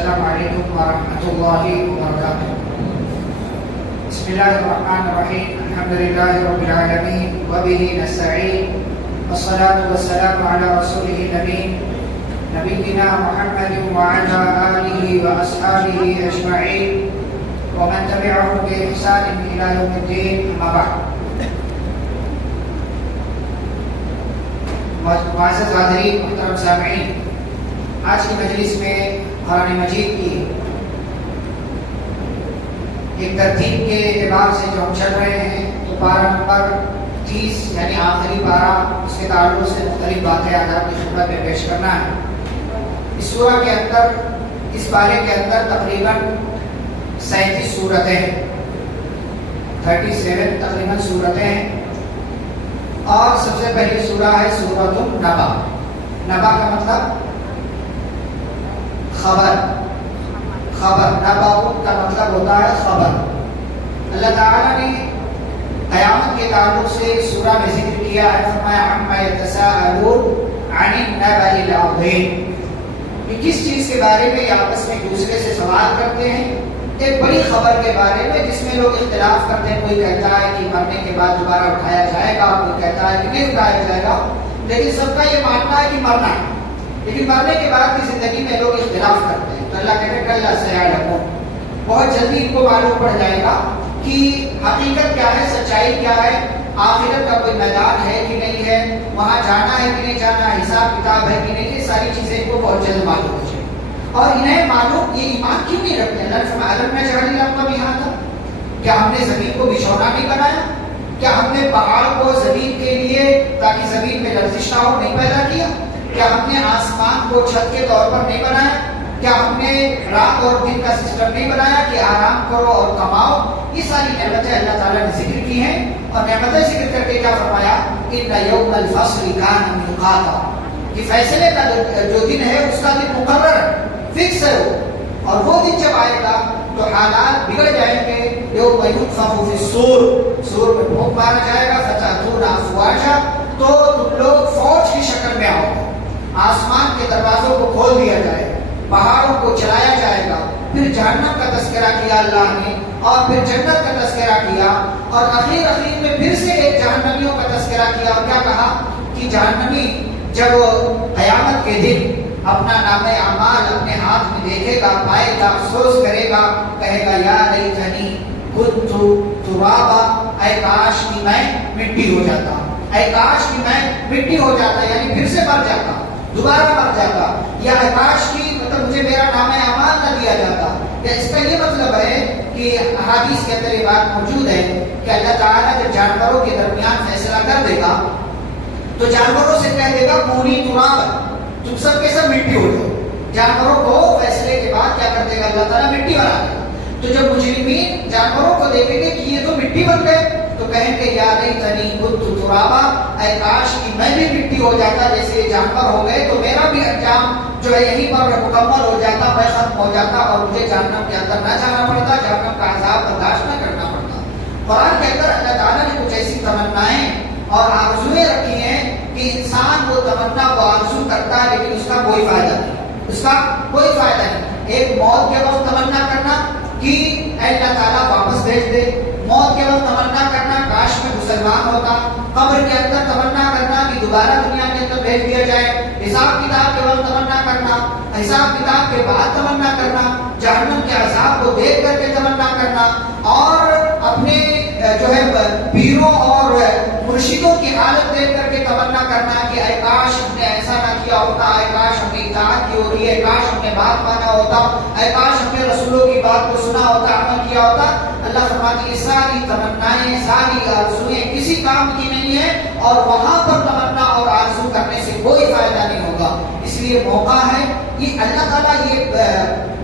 السلام علیکم ورحمۃ اللہ وبرکاتہ. بسم اللہ الرحمن الرحیم. الحمد للہ رب العالمین وبہ نستعین والصلاة والسلام علی رسولہ الامین نبینا محمد وعلی آلہ واصحابہ اجمعین ومن تبعهم بإحسان إلى يوم الدين. أما بعد. معزز حاضرین، محترم سامعین، آج کی مجلس میں قرآن مجید کی ایک ترتیب کے اعتبار سے جو ہم چل رہے ہیں تو پارہ نمبر 30 یعنی آخری پارہ، اس کے تعلق سے مختلف باتیں آج آپ کی خدمت میں پیش کرنا ہے. اس سورہ کے اندر، اس پارے کے اندر تقریباً 37 صورتیں ہیں، 37 تقریباً صورتیں ہیں. اور سب سے پہلی سورہ ہے سورۃ النبا. نبا کا مطلب خبر. نبا کا مطلب ہوتا ہے خبر. اللہ تعالیٰ نے قیامت کے تعلق سے سورہ میں ذکر کیا ہے، فرمایا عما یتساءلون عن النبأ العظیم. کہ کس چیز کے بارے میں آپس میں ایک دوسرے سے سوال کرتے ہیں؟ ایک بڑی خبر کے بارے میں جس میں لوگ اختلاف کرتے ہیں. کوئی کہتا ہے کہ مرنے کے بعد دوبارہ اٹھایا جائے گا، کوئی کہتا ہے کہ نہیں اٹھایا جائے گا، لیکن سب کا یہ ماننا ہے کہ مرنا ہے. لیکن مرنے کے بعد کی زندگی میں لوگ اختلاف کرتے ہیں. تو اللہ کہتے ہیں کل سیعلمون، بہت جلدی ان کو معلوم پڑ جائے گا کہ حقیقت کیا ہے، سچائی کیا ہے، آخرت کا کوئی میدان ہے کہ نہیں ہے، وہاں جانا ہے کہ نہیں جانا، حساب کتاب ہے کہ نہیں. یہ ساری چیزیں ان کو بہت جلد معلوم ہو جائے. اور انہیں معلوم یہ ایمان کیوں نہیں رکھتے؟ اللہ نے فرمایا الم نجعل الارض مہادا، کیا ہم نے زمین کو بچھونا نہیں بنایا؟ کیا ہم نے پہاڑ کو زمین کے لیے تاکہ زمین میں لرزش نہ ہو نہیں پیدا کیا؟ کیا ہم نے آسمان کو چھت کے طور پر نہیں بنایا؟ کیا ہم نے رات اور دن کا سسٹم نہیں بنایا کہ آرام کرو اور کماؤ؟ یہ ساری نعمتیں اللہ تعالیٰ نے ذکر کی ہیں. اور نعمتیں ذکر کر کے کیا فرمایا؟ ان یوم الفصل کان میقاتا، کہ فیصلے کا جو دن ہے اس کا دن مقرر ہے، فکس ہے وہ. اور وہ دن جب آئے گا تو حالات بگڑ جائیں گے. یوم ینفخ فی الصور، سور میں پھونک مارا جائے گا. فتأتون افواجا، تو تم لوگ فوج کی شکل میں آؤ گے. آسمان کے دروازوں کو کھول دیا جائے گا، پہاڑوں کو چلایا جائے گا. پھر جہنم کا تذکرہ کیا اللہ نے، اور پھر جنت کا تذکرہ کیا، اور اخیر میں پھر سے ایک جہنمیوں کا تذکرہ کیا. اور کیا کہا کہ جہنمی جب قیامت کے دن اپنا نام اعمال اپنے ہاتھ میں دیکھے گا، پائے گا، افسوس کرے گا، کہے گا یا لیتنی کنت ترابا، اے کاش کہ میں مٹی ہو جاتا، اے کاش کہ میں مٹی ہو جاتا، یعنی پھر سے مر جاتا، دوبارہ مر جاتا. یا اے کاش کی مطلب مجھے میرا نام اعمال نہ دیا جاتا. یا اس کا یہ مطلب ہے کہ احادیث کے اندر یہ بات موجود ہے کہ اللہ تعالیٰ جب جانوروں کے درمیان فیصلہ کر دے گا تو جانوروں سے کہہ دے گا کونی تراب، تم سب کے سب مٹی ہو جاؤ. جانوروں کو فیصلے کے بعد کیا کر دے گا؟ اللہ تعالیٰ مٹی بنا دے گا. تو جب مجرمین جانوروں کو دیکھیں گے کہ یہ تو مٹی بن گئے تو کہیں گے یا لیتنی کنت ترابا، اے کاش کہ میں بھی مٹی ہو جاتا جیسے یہ جانور ہو گئے، تو میرا بھی انجام جو ہے یہیں پر مکمل ہو جاتا، میں ختم ہو جاتا اور مجھے جہنم کے اندر نہ جانا پڑتا، جہنم کا عذاب برداشت نہ کرنا پڑتا. قرآن کے اندر اللہ تعالیٰ نے کچھ ایسی تمنائیں اور آرزویں رکھی ہیں کہ انسان وہ تمنا کو آرزو کرتا ہے لیکن اس کا کوئی فائدہ نہیں، اس کا کوئی فائدہ نہیں. ایک موت کے وقت تمنا کرنا کہ اے اللہ تعالیٰ واپس بھیج دے. موت کے وقت تمنا کرنا کاش میں مسلمان ہوتا. قبر کے اندر تمنا کرنا کہ دوبارہ دنیا کے اندر بھیج دیا جائے. حساب کتاب کے وقت تمنا کرنا، حساب کتاب کے بعد تمنا کرنا، جہنم کے عذاب کو دیکھ کر کے تمنا کرنا، اور اپنے جو ہے پیروں اور مرشدوں کی حالت دیکھ کر کے تمنا کرنا کہ اے کاش ہم نے ایسا نہ کیا ہوتا، اے کاش ہم نے اطاعت کی ہوتی، اے کاش ہم نے بات مانا ہوتا، اے کاش ہم نے رسولوں کی بات کو سنا ہوتا، عمل کیا ہوتا. اللہ فرماتی ہے ساری تمنائیں، ساری آرزویں کسی کام کی نہیں ہے، اور وہاں پر تمنا اور آرزو کرنے سے کوئی فائدہ نہیں ہوگا. اس لیے موقع ہے کہ اللہ تعالیٰ یہ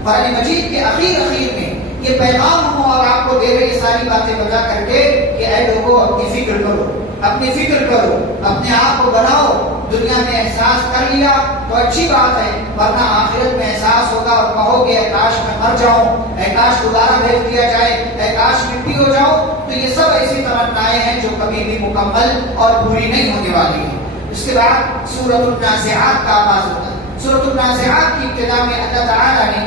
قرآن مجید کے اخیر میں یہ پیغام ہم اور آپ کو دے رہے ساری باتیں بتا کر کے کہ اے لوگوں اپنی فکر کرو، اپنی فکر کرو، اپنے آپ کو بناؤ. دنیا میں احساس کر لیا تو اچھی بات ہے، ورنہ آخرت میں احساس ہوگا اور کہو گے اے کاش میں مر جاؤں، اے کاش دوبارہ بھیج دیا جائے، اے کاش مٹی ہو جاؤ. تو یہ سب ایسی تمنائیں ہیں جو کبھی بھی مکمل اور پوری نہیں ہونے والی ہیں. اس کے بعد سورۃ النازعات کا آغاز ہوتا ہے. سورۃ النازعات کی ابتدا میں اللہ تعالیٰ نے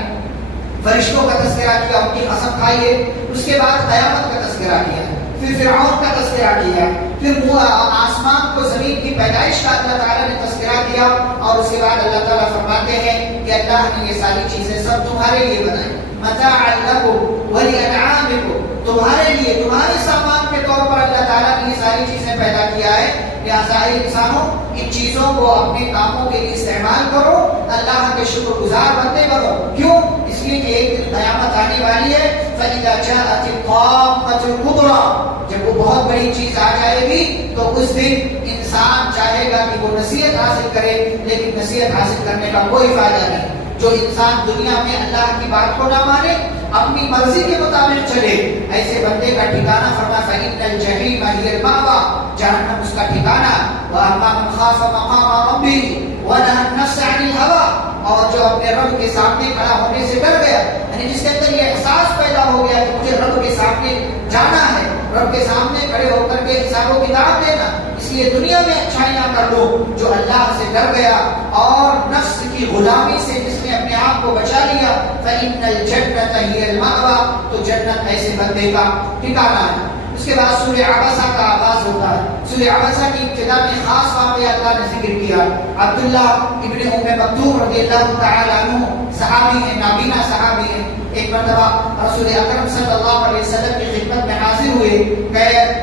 فرشتوں کا تذکرہ کیا، ان کی قسم کھائی ہے. اس کے بعد قیامت کا تذکرہ کیا، پھر فرعون کا تذکرہ کیا، پھر آسمان کو زمین کی پیدائش کا اللہ تعالیٰ نے تذکرہ کیا. اور اس کے بعد اللہ تعالیٰ فرماتے ہیں کہ اللہ نے یہ ساری چیزیں سب تمہارے لیے بنائی. متاعا لکم ولانعامکم، تمہارے لیے، تمہارے سامان کے طور پر اللہ تعالیٰ نے یہ ساری چیزیں پیدا کیا ہے. لہٰذا انسانوں ان چیزوں کو اپنے کاموں کے لیے استعمال کرو، اللہ کے شکر گزار بنتے بنو. کیوں؟ اس لیے کہ ایک دن قیامت آنے والی ہے. فَإِذَا جَاءَتِ الطَّامَّةُ الْكُبْرَى، جب وہ بہت بڑی چیز آ جائے گی تو اس دن انسان چاہے گا کہ وہ نصیحت حاصل کرے، لیکن نصیحت حاصل کرنے کا کوئی فائدہ نہیں. جو انسان دنیا میں اللہ کی بات کو نہ مانے، اپنی مرضی کے مطابق چلے، ایسے بندے کا ٹھکانہ فرما فَإِنَّ الْجَحِيمَ هِيَ الْمَأْوَىٰ، جہنم اس کا ٹھکانہ. وَأَمَّا مَنْ خَافَ مَقَامَ رَبِّهِ وَنَهَى النَّفْسَ عَنِ الْهَوَىٰ، اور جو اپنے رب کے سامنے کھڑا ہونے سے ڈر گیا، یعنی جس کے اندر یہ احساس پیدا ہو گیا کہ مجھے رب کے سامنے جانا ہے، رب کے سامنے کھڑے ہو کر کے حساب و کتاب دینا، اس لیے دنیا میں اچھائیاں کر لو. جو اللہ سے ڈر گیا اور نفس کی غلامی سے جس نے اپنے آپ کو بچا لیا، فَإِنَّ الْجَنَّةَ هِيَ الْمَأْوَىٰ، تو جنت ایسے بندے کا ٹھکانہ ہے. اس کے بعد سورہ عبسہ کا آغاز ہوتا ہے. سورہ عبسہ کی ابتدا میں خاص واقعہ اللہ نے ذکر کیا. عبداللہ ابن ام مکتوم رضی اللہ تعالی عنہ صحابی ہیں، نابینا صحابی ہیں. ایک مرتبہ رسول اکرم صلی اللہ علیہ وسلم کی خدمت میں حاضر ہوئے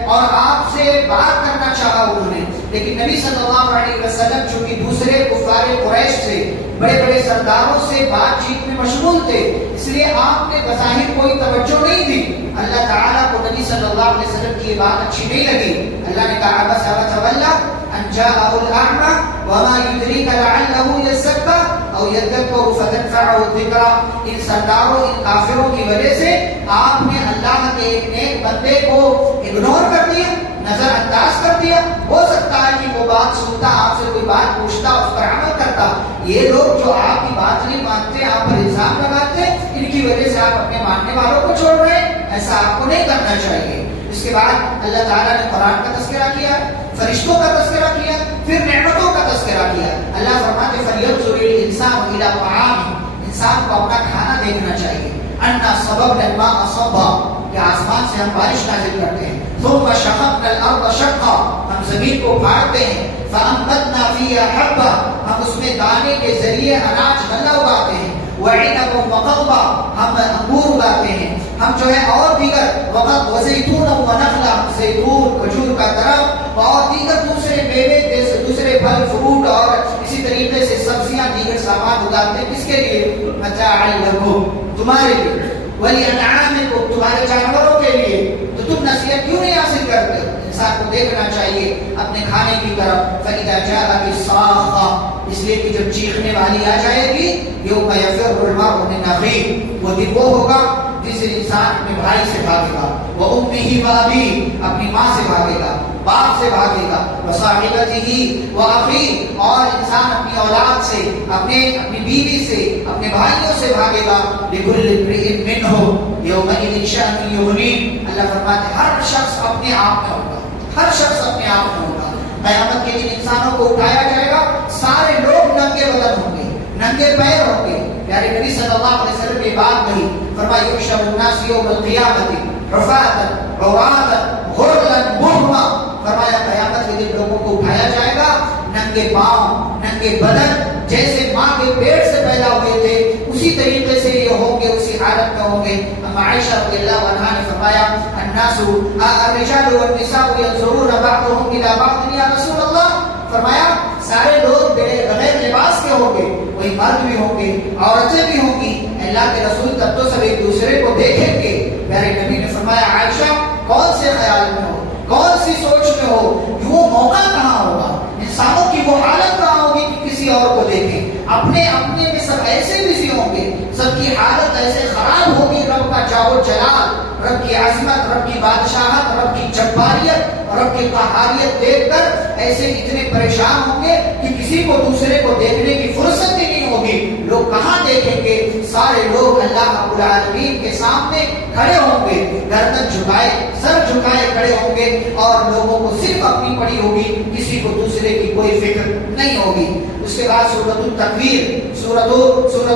اور آپ سے بات کرنا چاہا انہوں نے، لیکن نبی صلی اللہ علیہ وسلم چونکہ دوسرے کفار قریش سے، بڑے بڑے سرداروں سے بات چیت میں مشغول تھے، اس لیے آپ نے بظاہر کوئی توجہ نہیں دی. اللہ تعالیٰ کو نبی صلی اللہ علیہ وسلم کی یہ بات اچھی نہیں لگی. اللہ نے کہا عبس وتولی ان جاءه الاعمى وما يدريك لعله يزكى او يذكر فتنفعه الذكرى. ان سرداروں، ان کافروں کی وجہ سے آپ نے اللہ کے ایک نیک بندے کو اگنور کر دیا، نظر انداز کر دیا. ہو سکتا ہے کہ وہ بات سنتا، آپ سے کوئی بات پوچھتا، اس پر عمل کرتا. یہ لوگ جو آپ کی بات نہیں مانتے، آپ پر الزام لگاتے، ان کی وجہ سے آپ اپنے ماننے والوں کو چھوڑ رہے ہیں. ایسا آپ کو نہیں کرنا چاہیے. اس کے بعد اللہ تعالیٰ نے قرآن کا تذکرہ کیا، فرشتوں کا تذکرہ کیا، پھر نعمتوں کا تذکرہ کیا. اللہ فرماتے فَلْيَنظُرِ الْإِنسَانُ إِلَىٰ طَعَامِهِ، انسان کو اپنا کھانا دیکھنا چاہیے. أَنَّا صَبَبْنَا الْمَاءَ صَبًّا، کہ آسمان سے ہم بارش نازل کرتے ہیں. ثُمَّ شَقَقْنَا الْأَرْضَ شَقًّا، ہم زمین کو پھاڑتے ہیں. فَأَنبَتْنَا فِيهَا حَبًّا، ہم اس میں دانے کے ذریعے اناج غلہ اگاتے ہیں. وَعِنَبًا وَقَضْبًا، ہم انگور اگاتے ہیں. ہم جو ہے اور دیگر وَزَيْتُونًا وَنَخْلًا، زیتون، کھجور کا درخت اور دیگر دوسرے میوے، دوسرے پھل فروٹ اور اسی طریقے سے سبزیاں، دیگر سامان اگاتے ہیں. کس کے لیے؟ متاعا لکم، تمہارے لیے. وَلِأَنْعَامِكُمْ، تمہارے جانوروں کے لیے. تو تم نصیحت کیوں نہیں حاصل کرتے؟ انسان کو دیکھنا چاہیے اپنے کھانے کی طرف. فَإِذَا جَاءَتِ الصَّاخَّةُ، اس لیے کہ جب چیخنے والی آ جائے گی، یومَ یَفِرُّ الْمَرْءُ مِنْ أَخِیهِ، وہ دن وہ ہوگا جس دن انسان اپنے بھائی سے بھاگے گا. وَأُمِّهِ وَأَبِيهِ، اپنی ماں سے بھاگے گا، باپ سے بھاگے گا. وَصَاحِبَتِهِ وَأَخِيهِ، اور انسان اپنی اولاد سے، اپنی بیوی سے، اپنے بھائیوں سے بھاگے گا. لِكُلِّ امْرِئٍ مِّنْهُمْ يَوْمَئِذٍ شَأْنٌ يُغْنِيهِ، اللہ فرماتے ہر شخص اپنے آپ میں ہوگا، ہر شخص اپنے آپ میں ہوگا. قیامت کے دن انسانوں کو اٹھایا جائے گا، سارے لوگ ننگے بدن ہوں گے، ننگے پیر ہوں گے. پیارے نبی صلی اللہ علیہ وسلم نے بات کہی، فرمایا یحشر الناس یوم القیامۃ حفاۃ عراۃ غرلا بہما، فرمایا قیامت کے دن لوگوں کو اٹھایا جائے گا ننگے پاؤں، ننگے بدن، جیسے ماں کے پیٹ سے پیدا ہوئے تھے اسی طریقے سے یہ ہوں گے، اسی حالت میں ہوں گے. اما عائشہ رضی اللہ عنہا نے فرمایا الناس الرجال والنساء ينظرون بعضهم الى بعض یا رسول اللہ، فرمایا سارے لوگ بغیر لباس کے ہوں گے، وہی مرد بھی ہوں گے، عورتیں بھی ہوں گی. اللہ کے رسول تب تو سب ایک دوسرے کو دیکھیں گے. میرے نبی نے فرمایا عائشہ کون سے خیال میں ہو، کون سی سوچ میں ہو، وہ موقع کہاں ہوگا، انسانوں کی وہ حالت کہاں ہوگی کہ کسی اور کو دیکھیں. اپنے میں سب ایسے بزی ہوں گے، سب کی حالت ایسے خراب ہوگی. رب کا جاو جلال، رب کی عظمت، رب کی بادشاہت، رب کی جباریت، رب کی قہاریت دیکھ کر ایسے اتنے پریشان ہوں گے کہ کسی کو دوسرے کو دیکھنے کی فرصت ہی نہیں ہوگی. لوگ کہاں دیکھیں گے؟ سارے لوگ اللہ رب العالمین کے سامنے کھڑے ہوں گے، گردن جھکائے، سر جھکائے کھڑے ہوں گے، اور لوگوں کو صرف اپنی پڑی ہوگی، کسی کو دوسرے کی کوئی فکر نہیں ہوگی۔ اس کے بعد سورۃ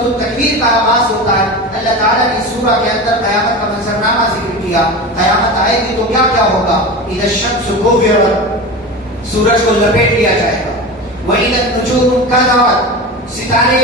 التکویر کا آغاز ہوتا ہے۔ اللہ تعالیٰ نے سورہ کے اندر قیامت کا منظرنامہ ذکر کیا، قیامت آئے گی تو کیا کیا ہوگا؟ اذا الشمس كورت، سورج کو لپیٹ لیا جائے گا، وَإِذَا النُّجُومُ انكَدَرَتْ، ستارے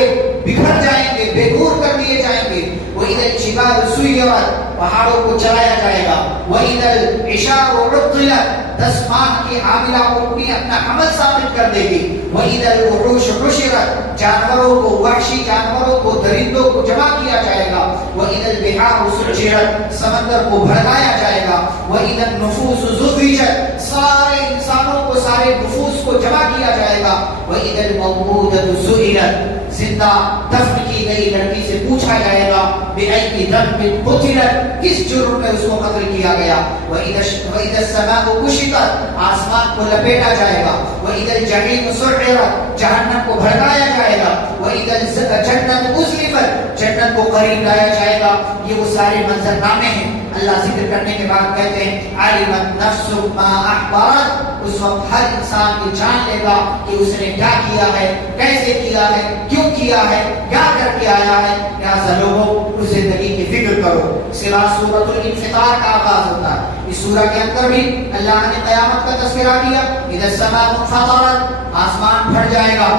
بکھر جائیں گے، بے نور کر دیے جائیں گے، وَإِذَا الْجِبَالُ سُيِّرَتْ، پہاڑوں کو چلایا جائے گا، وَإِذَا الْعِشَارُ عُطِّلَتْ، 10 ماہ کی حاملہ اپنی اپنا حمل ثابت کر دے گی، وَإِذَا الْوُحُوشُ حُشِرَتْ، جانوروں کو، وحشی جانوروں کو، درندوں کو جمع کیا جائے گا، وَإِذَا الْبِحَارُ سُجِّرَتْ، سمندر کو بھڑکایا جائے گا، وَإِذَا النُّفُوسُ زُوِّجَتْ، سارے انسانوں کو، سارے نفوس کو جمع کیا جائے گا، وَإِذَا الْمَوْءُودَةُ سُئِلَتْ، زندہ دفن کی گئی لڑکی سے پوچھا جائے گا، بِأَيِّ ذَنبٍ قُتِلَتْ، کس جرم میں اس کو قتل کیا گیا، وَإِذَا السَّمَاءُ كُشِطَتْ، آسمان کو لپیٹا جائے گا، وَإِذَا الْجَحِيمُ سُعِّرَتْ، جہنم کو بھڑکایا جائے گا، وَإِذَا الْجَنَّةُ أُزْلِفَتْ، جنت کو قریب لایا جائے گا۔ یہ وہ سارے منظرنامے ہیں۔ اللہ ذکر کرنے کے بعد کہتے ہیں عَلِمَتْ نَفْسٌ مَا أَحْضَرَتْ، اس وقت ہر انسان یہ جان لے گا کہ اس نے کیا کیا ہے، کیسے کیا ہے، کیوں کیا ہے، کیا کر کے آیا ہے۔ لہٰذا لوگوں اس زندگی کی فکر کرو۔ اس کے بعد سورۃ الانفطار کا آغاز ہوتا ہے۔ اس سورہ کے اندر بھی اللہ نے قیامت کا تذکرہ کیا، اذا السماء انفطرت، آسمان پھٹ جائے گا،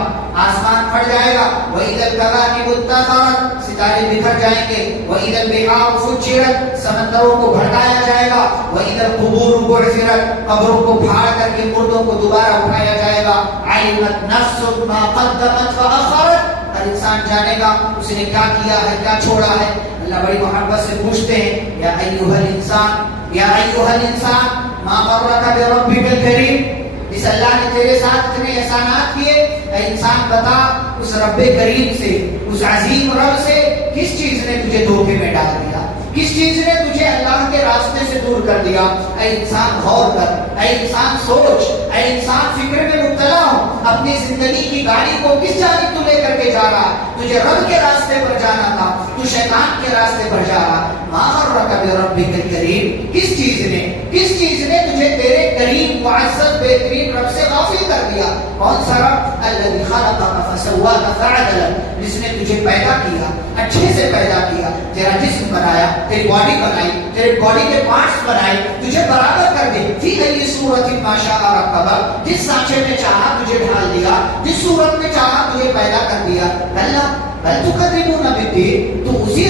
آسمان پھٹ جائے گا، واذا الكواكب انتثرت، ستارے بکھر جائیں گے، واذا البحار فجرت، سمندروں کو بھڑکایا جائے گا، واذا القبور بعثرت، قبروں کو پھاڑ کر کے مردوں کو دوبارہ اٹھایا جائے گا، علمت نفس ما قدمت واخرت، ہر انسان جانے گا اس نے کیا کیا ہے، کیا چھوڑا ہے۔ اللہ بڑی محبت سے پوچھتے ہیں یا ایھا الانسان، یا ایھا الانسان ما غرک بربک الکریم، اس اللہ نے تیرے ساتھ اتنے احسانات کیے، اے انسان بتا اس رب کریم سے، اس عظیم رب سے کس چیز نے تجھے دھوکے میں ڈال دیا، کس چیز نے تجھے اللہ کے راستے سے دور کر دیا۔ اے انسان غور کر، اے انسان سوچ، اے انسان فکر میں مبتلا ہو، اپنی زندگی کی گاڑی کو کس جانب تو لے کر کے جا رہا ہے؟ تجھے رب کے راستے پر جانا تھا، تو شیطان کے راستے پر جا رہا۔ ما غرک بربک الکریم، کس چیز نے تجھے تیرے کریم معزز بہترین رب سے غافل کر دیا؟ کون سا رب؟ الذی خلقک فسواک فعدلک، جس نے تجھے پیدا کیا، اچھے سے پیدا کیا، تیرا جسم بنایا، تیری باڈی بنائی، تیرے باڈی کے پارٹس بنائے، تجھے برابر کر دے، فی ای صورت ما شاء رکبک، جس سانچے میں چاہا تجھے ڈھال دیا، جس صورت میں چاہا تجھے پیدا کر دیا۔ اللہ بل تکذبون بالدین، تو اسی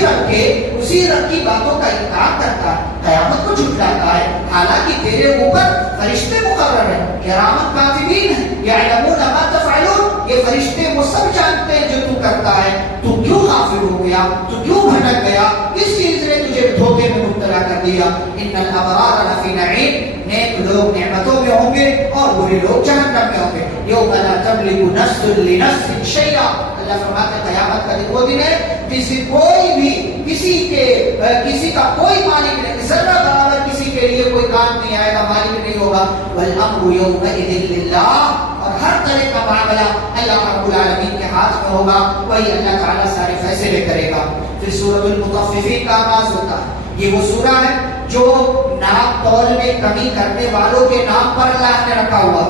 رب کی باتوں کا انکار کرتا ہے، قیامت کو جھٹلاتا ہے، حالانکہ تیرے اوپر فرشتے مقرر ہیں، کرامن کاتبین ہیں، یعلمون ما تفعلون، یہ فرشتے وہ سب جانتے ہیں جو تو کرتا ہے۔ تو کیوں غافل ہو گیا، تو کیوں بھٹک گیا، کس چیز نے تجھے دھوکے میں مبتلا کر دیا؟ ان الابرار لفی نعیم، نیک لوگ نعمتوں میں ہوں گے اور برے لوگ جہنم میں ہوں گے۔ یوم لا تملک نفس لنفس شیئا، اللہ فرماتے ہیں قیامت کا دن وہ دن ہے کسی کا کوئی مالک نہیں، ذرہ برابر کسی کے لیے کوئی کام نہیں آئے گا، مالک نہیں ہوگا۔ والامر یومئذ للہ، اور ہر طرح کا معاملہ اللہ رب العالمین کے ہاتھ میں ہوگا، وہی اللہ تعالیٰ سارے فیصلے کرے گا۔ پھر سورۃ المطففین کا آغاز ہوتا ہے۔ یہ وہ سورہ ہے جو ناپ تول میں کمی کرنے والوں کے نام پر اللہ نے رکھا ہوا،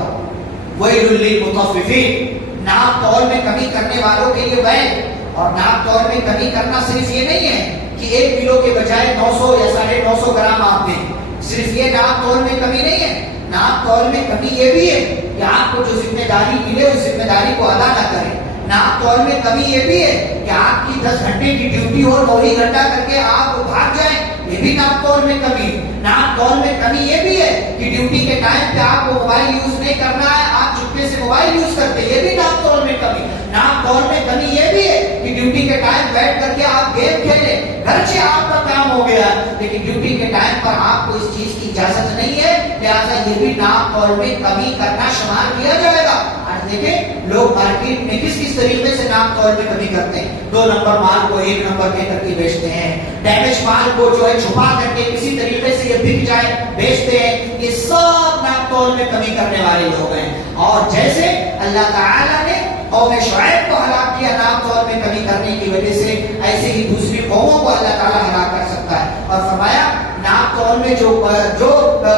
ویل للمطففین، ناپ تول میں کمی کرنے والوں کے لیے ویل۔ اور ناپ تول میں کمی کرنا صرف یہ نہیں ہے کہ 1 کلو کے بجائے 900 یا 950 گرام آپ دیں، صرف یہ ناپ تول میں کمی نہیں ہے۔ ناپ تول میں کمی یہ بھی ہے کہ آپ کو جو ذمہ داری ملے اس ذمہ داری کو ادا نہ کریں۔ ناپ تول میں کمی یہ بھی ہے کہ آپ کی 10 گھنٹے کی ڈیوٹی ہو، 9 ہی گھنٹہ کر کے آپ بھاگ جائیں، یہ بھی ناپ تول میں کمی۔ ناپ تول میں کمی یہ بھی ہے کہ ڈیوٹی کے ٹائم پہ آپ کو موبائل یوز نہیں کرنا ہے، آپ چپکے سے موبائل یوز کرتے، یہ بھی ناپ تول میں کمی۔ ناپ تول میں کمی یہ بھی ہے کہ ڈیوٹی کے ٹائم بیٹھ کر کے آپ گیم کھیلیں، گرچہ آپ کا کام ہو گیا لیکن ڈیوٹی کے ٹائم پر آپ کو اس چیز کی اجازت نہیں ہے، لہٰذا یہ بھی ناپ تول میں کمی کرنا شمار کیا جائے گا۔ آج دیکھیں لوگ مارکیٹ میں کس طریقے سے ناپ تول میں کمی کرتے ہیں، 2 نمبر مال کو 1 نمبر دے کر کے بیچتے ہیں، ڈیمیج مال کو جو ہے چھپا کر کے کسی طریقے سے یہ بک جائے بیچتے ہیں، یہ سب ناپ تول میں کمی کرنے والے لوگ ہیں۔ اور جیسے اللہ تعالیٰ نے قوم شعیب کو ہلاک کیا نام طور میں کمی کرنے کی وجہ سے، ایسے ہی دوسری قوموں کو اللہ تعالیٰ ہلاک کر سکتا ہے. اور فرمایا نام طور میں جو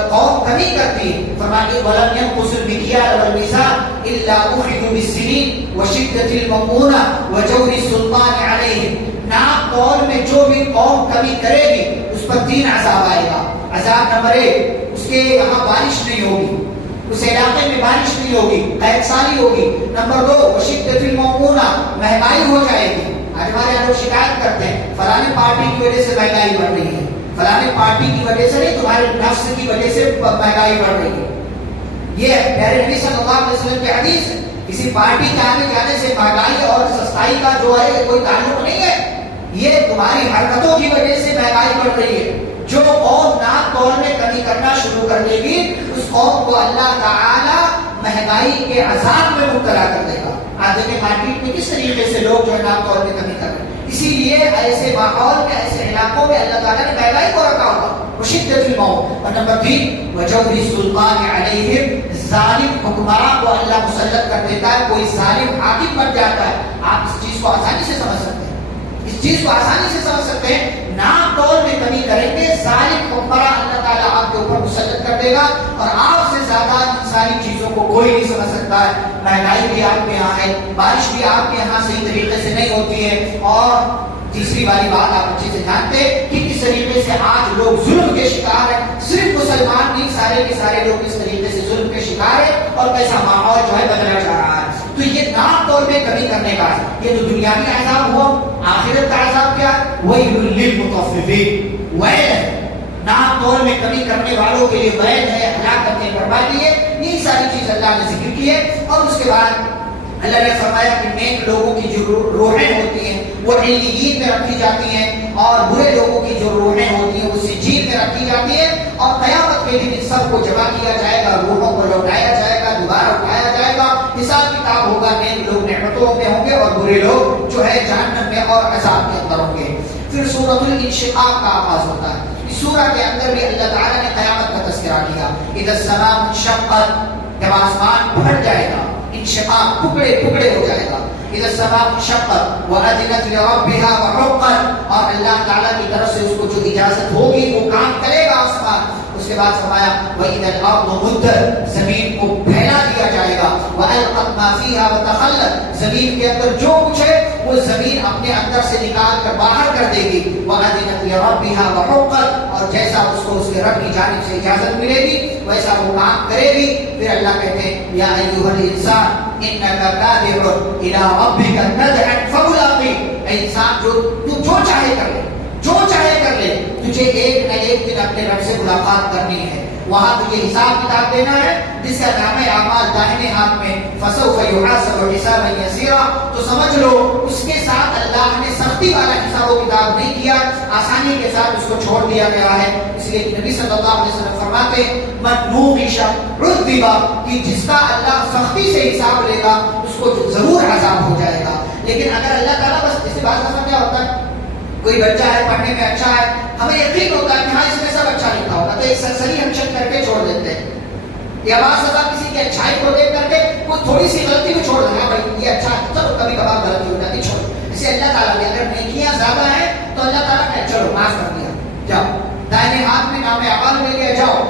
قوم کمی کرتی ہے، فرمایا وَلَمْ يَنْقُصُوا الْمِكْيَالَ وَالْمِيزَانَ إِلَّا أُخِذُوا بِالسِّنِينِ وَشِدَّةِ الْمَوْعُونَةِ وَجَوْرِ السُّلْطَانِ عَلَيْهِمْ. نام طور میں جو بھی قوم کمی کرے گی اس پر 3 عذاب آئے گا. عذاب نمبر 1، اس کے یہاں بارش نہیں ہوگی، اس علاقے میں بارش نہیں ہوگی، قحط سالی ہوگی. نمبر 2، وشدت الموعونہ، مہنگائی ہو جائے گی. آج ہمارے یہاں لوگ شکایت کرتے ہیں فلاں پارٹی کی وجہ سے مہنگائی بڑھ رہی ہے، فلاں پارٹی کی وجہ سے نہیں، تمہارے نفس کی وجہ سے مہنگائی بڑھ رہی ہے. یہ پیارے نبی صلی اللہ علیہ وسلم کی حدیث ہے. کسی پارٹی کے آنے جانے سے مہنگائی اور سستائی کا جو ہے کوئی تعلق نہیں ہے، یہ تمہاری حرکتوں کی وجہ سے مہنگائی بڑھ رہی ہے. جو قوم نام طور میں کمی کرنا شروع کر دے گی اس قوم کو اللہ تعالی مہنگائی کے عذاب میں مبتلا کر دے گا. آج دیکھیں مارکیٹ میں کس طریقے سے لوگ جو ہے نام طور میں کمی کر رہے ہیں. اسی لیے ایسے ماحول میں، ایسے علاقوں میں اللہ تعالیٰ نے مہنگائی کو رکھا ہوگا. وشدت الموت. اور نمبر 3، وجور السلطان علیہم، ظالم حکمراں کو اللہ مسلط کر دیتا ہے. کوئی ظالم حاکم بن جاتا ہے. آپ اس چیز کو آسانی سے سمجھ سکتے ہیں، اس چیز کو آسانی سے سمجھ سکتے ہیں. نام طور میں کمی کریں گے، ظالم حکمراں اللہ تعالیٰ آپ کے اوپر مسلط کر دے گا، اور آپ سے زیادہ ان ساری چیزوں کو کوئی نہیں سمجھ سکتا ہے. مہنگائی بھی آپ کے یہاں ہے، بارش بھی آپ کے یہاں صحیح طریقے سے نہیں ہوتی ہے. اور تیسری والی بات آپ اچھے سے جانتے ہیں کہ کس طریقے سے آج لوگ ظلم کے شکار ہیں. صرف مسلمان نہیں، سارے کے سارے لوگ اس طریقے سے ظلم کے شکار ہیں، اور کیسا ماحول جو ہے بدلا جا رہا ہے. تو یہ نام طور پہ کمی کرنے کا، یہ تو دنیاوی عذاب ہوا. آخرت کا عذاب کیا؟ وَيْلٌ لِّلْمُطَفِّفِينَ. ویل ہے نام طور میں کمی کرنے والوں کے لیے، ویل ہے، ہلاکت ہے، بربادی ہے. یہ ساری چیز اللہ نے ذکر کی ہے. اور اس کے بعد اللہ نے فرمایا کہ نیک لوگوں کی جو روحیں ہوتی ہیں وہ علیین میں رکھی جاتی ہیں، اور برے لوگوں کی جو روحیں ہوتی ہیں وہ سجین میں رکھی جاتی ہیں. اور قیامت کے دن ان سب کو جمع کیا جائے گا، روحوں کو لوٹایا جائے گا، دوبارہ اٹھایا جائے گا. حساب کتاب ہوگا. نیک لوگ نعمتوں میں ہوں گے اور برے لوگ جو ہے جہنم میں اور عذاب کے اندر ہوں گے. پھر سورۃ الانشقاق کا آغاز ہوتا ہے. اس سورہ کے اندر بھی اللہ تعالیٰ نے قیامت کا تذکرہ کیا. اذا السماء انشقت، جب آسمان پھٹ جائے گا، انشقاق ٹکڑے ٹکڑے ہو جائے گا. اذا السماء انشقت واذنت لربها وحقت، اور اللہ تعالیٰ کی طرف سے اس کو جو اجازت ہوگی وہ کام کرے گا آسمان. اس کے بعد فرمایا وَإِذَا الْأَرْضُ مُدَّتْ، زمین کو پھیلا دیا جائے گا. وَأَلْقَتْ مَا فِيهَا وَتَخَلَّتْ، زمین کے اندر جو کچھ ہے وہ زمین اپنے اندر سے نکال کر باہر کر دے گی. وَأَذِنَتْ لِرَبِّهَا وَحُقَّتْ، اور جیسا اس کو اس کے رب کی جانب سے اجازت ملے گی ویسا وہ کام کرے گی. پھر اللہ کہتے ہیں یا ایھا الانسان انک کادح الی ربک کدحا فملاقی. اے انسان، جو چاہے کر لے، جو چاہے کر لے، تجھے ایک نہ ایک دن اپنے رب سے ملاقات کرنی ہے. وہاں تجھے حساب کتاب دینا ہے. جس کا نام اعمال داہنے ہاتھ میں، فسوف یحاسب حسابا یسیرا، تو سمجھ لو اس کے ساتھ اللہ نے سختی والا حساب و کتاب نہیں کیا، آسانی کے ساتھ اس کو چھوڑ دیا گیا ہے. اس لیے نبی صلی اللہ علیہ وسلم فرماتے ہیں من نوقش عذب، کہ جس کا اللہ سختی سے حساب لے گا اس کو ضرور عذاب ہو جائے گا. لیکن اگر اللہ تعالیٰ بس اس بات کا کیا ہوتا ہے، کوئی بچہ ہے پڑھنے میں اچھا ہے، ہمیں یقین ہوتا ہے کہ ہاں اس میں سب اچھا لکھا ہوگا، تو ایک سرسری ہم چیک کر کے چھوڑ دیتے ہیں. یا بعض سزا کسی کی اچھائی کو دیکھ کر کے کوئی تھوڑی سی غلطی کو چھوڑ دینا، بھائی یہ اچھا ہے، چلو کبھی کبھار غلطی ہو جاتی چھوڑ. اسے اللہ تعالیٰ بھی اگر نیکیاں زیادہ ہیں تو اللہ تعالیٰ نے چلو معاف کر دیا، جاؤ دائیں ہاتھ میں نام اعمال مل گیا، جاؤ.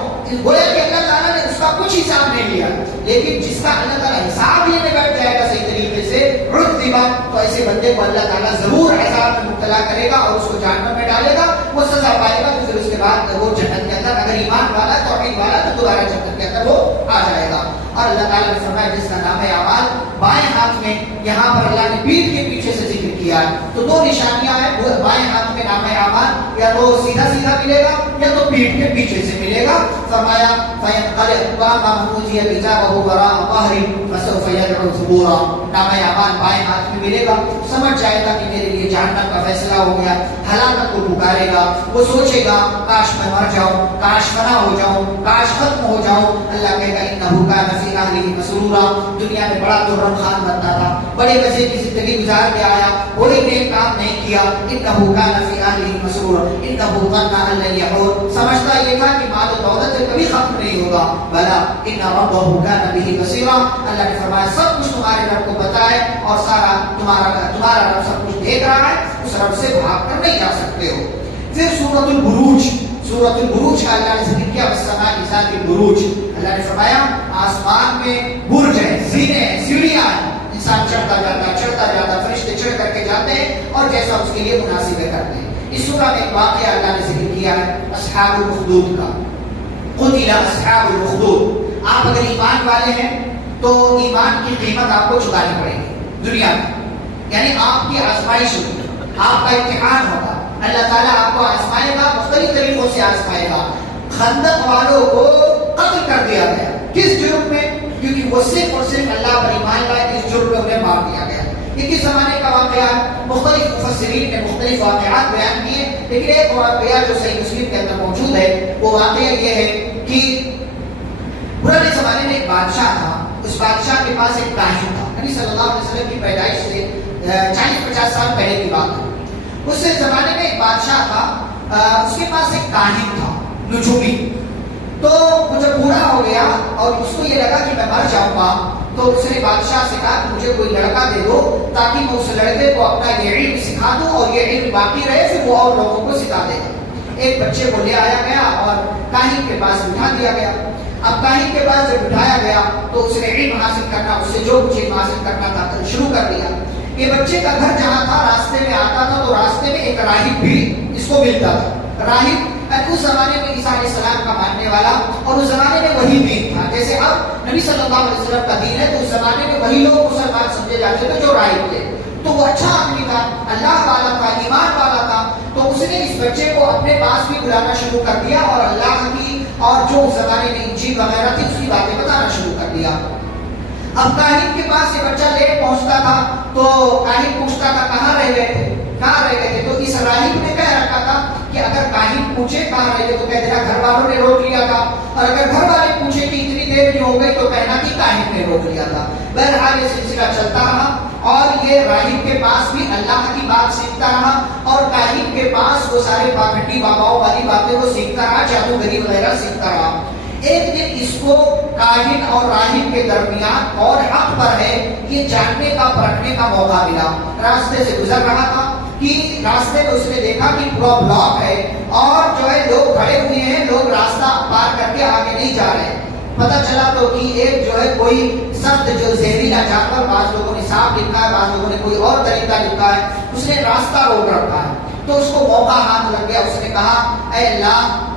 گویا کہ اللہ تعالیٰ نے اس کا کچھ حساب نہیں لیا. لیکن جس کا اللہ تعالیٰ حساب لینے بیٹھ جائے گا صحیح طریقے سے عذب، تو ایسے بندے کو اللہ تعالیٰ ضرور عذاب میں مبتلا کرے گا اور اس کو جہنم میں ڈالے گا. وہ سزا پائے گا، تو پھر اس کے بعد وہ جنت کے اندر، اگر ایمان والا توحید والا، تو دوبارہ جنت کے اندر وہ آ جائے گا. اور اللہ تعالیٰ نے فرمایا جس کا نام اعمال بائیں ہاتھ میں، یہاں پر اللہ نے پیٹھ کے پیچھے سے ذکر کیا ہے. تو 2 نشانیاں ہیں، بائیں ہاتھ میں نام اعمال یا تو سیدھا سیدھا ملے گا یا تو پیٹھ کے پیچھے سے ملے گا. فرمایا فَيَنْقَلِبُ مَا أُوتِيَ كِتَابَهُ وَرَاءَ ظَهْرِهِ فَسَوْفَ يَدْعُو ثُبُورًا. نام اعمال بائیں ہاتھ میں ملے گا، سمجھ جائے گا کہ میرے لیے جہنم کا فیصلہ ہو گیا، ہلاکت کو پکارے گا. وہ سوچے گا کاش میں مر جاؤں، کاش فنا ہو جاؤں، کاش ختم ہو جاؤں. اللہ کہے گا إِنَّهُ كَانَ فِي أَهْلِهِ مَسْرُورًا. دنیا میں بڑا خرم خان بنتا تھا، بڑے مزے کی زندگی گزار کے آیا، کوئی نیک کام نہیں کیا. إِنَّهُ كَانَ فِي اہلہ مسرور انہ ظن ان لن یحور، سمجھتا یہ تھا کہ مال و دولت سے کبھی ختم نہیں ہوگا، بلا ان ربہ کان بہ بصیرا، اللہ نے فرمایا سب کچھ تمہارے رب کو پتہ ہے اور سارا تمہارا رب سب کچھ دیکھ رہا ہے، اس رب سے بھاگ کر نہیں جا سکتے ہو۔ پھر سورۃ البروج کا اللہ نے ذکر کیا، والسماء ذات البروج، اللہ نے فرمایا آسمان میں برج ہے، زینے ہیں، سیڑھیاں ہیں، انسان چڑھتا جاتا، فرشتے چڑھ کر کے جاتے ہیں اور جیسا اس کے لیے مناسب ہے کرتے ہیں۔ اس سورہ میں ایک واقعہ اللہ نے ذکر کیا ہے اصحاب الاخدود کا، قتل اصحاب الاخدود۔ آپ اگر ایمان والے ہیں تو ایمان کی قیمت آپ کو چکانی پڑے گی دنیا میں، یعنی آپ کی آزمائش ہوگی، آپ کا امتحان ہوگا، اللہ تعالیٰ آپ کو آزمائے گا، مختلف طریقوں سے آزمائے گا۔ خندق والوں کو قتل کر دیا گیا، کس جرم میں؟ کیونکہ وہ صرف اور صرف اللہ پر ایمان لائے، اس جرم میں انہیں مار دیا گیا۔ یہ کس زمانے کا واقعہ ہے؟ مختلف مفسرین نے مختلف واقعات بیان کیے، لیکن ایک واقعہ جو صحیح مسلم کے اندر موجود ہے وہ واقعہ یہ ہے کہ پرانے زمانے میں ایک بادشاہ تھا، اس بادشاہ کے پاس ایک کاہن تھا، نبی صلی اللہ علیہ وسلم کی پیدائش سے 40-50 سال پہلے کی بات ہے۔ اس زمانے میں ایک بادشاہ تھا، اس کے پاس ایک کاہن تھا نجومی، تو وہ جب بوڑھا ہو گیا اور اس کو یہ لگا کہ میں مر جاؤں گا، تو اس نے بادشاہ سے کہا کہ مجھے کوئی لڑکا دے دو تاکہ میں اس لڑکے کو اپنا یہ علم سکھا دوں اور یہ علم باقی رہے، پھر وہ اور لوگوں کو سکھا دے گا۔ ایک بچے کو لے آیا گیا اور کاہن کے پاس بٹھا دیا گیا۔ اب کاہن کے پاس جب بٹھایا گیا تو اس نے علم حاصل کرنا، اس سے جو کچھ علم حاصل کرنا تھا شروع کر دیا۔ یہ بچے کا گھر جہاں تھا راستے میں آتا تھا تو راستے میں ایک راہب بھی اس کو ملتا تھا۔ راہب اس زمانے میں عیسیٰ علیہ السلام کا ماننے والا، اور اس زمانے میں وہی دین تھا، جیسے اب نبی صلی اللہ علیہ وسلم کا دین ہے تو اس زمانے میں وہی لوگ مسلمان سمجھے جاتے تھے جو راہب تھے۔ تو وہ اچھا آدمی تھا، اللہ والا تھا، ایمان والا تھا، تو اس نے اس بچے کو اپنے پاس بھی بلانا شروع کر دیا اور اللہ کی اور جو اس زمانے میں انجیل وغیرہ تھی اس کی باتیں بتانا شروع کر دیا۔ اب کاہن کے پاس یہ بچہ لیٹ پہنچتا تھا تو کاہن پوچھتا تھا کہاں رہ گئے تھے، تو اس راہب نے کہہ رکھا تھا کہ اگر کاہن پوچھے کہاں رہ گئے تو کہہ دینا گھر والوں نے روک لیا تھا، اور اگر گھر والے پوچھے کہ اتنی دیر میں ہو گئی تو کہنا کہ کاہن نے روک لیا تھا۔ بہرحال یہ سلسلہ چلتا رہا اور یہ راہب کے پاس بھی اللہ کی بات سیکھتا رہا اور کاہن کے پاس وہ سارے پاکھنڈی باباؤں والی باتیں وہ سیکھتا رہا، جادوگری وغیرہ سیکھتا رہا۔ ایک دن اس کو کاہن اور راہب کے درمیان اور حق پر ہے یہ جاننے کا پرکھنے کا موقع ملا۔ راستے سے گزر رہا تھا کہ راستے میں اس نے دیکھا کہ پورا بلاک ہے اور جو ہے لوگ کھڑے ہوئے ہیں، لوگ راستہ پار کر کے آگے نہیں جا رہے۔ پتہ چلا تو کہ ایک جو ہے کوئی سخت جو زہریلا جانور، بعض لوگوں نے سانپ لکھا ہے، بعض لوگوں نے کوئی اور طریقہ لکھا ہے، اس نے راستہ روک رکھا ہے۔ تو اس کو موقع ہاتھ لگ گیا، اس نے کہا اے اللہ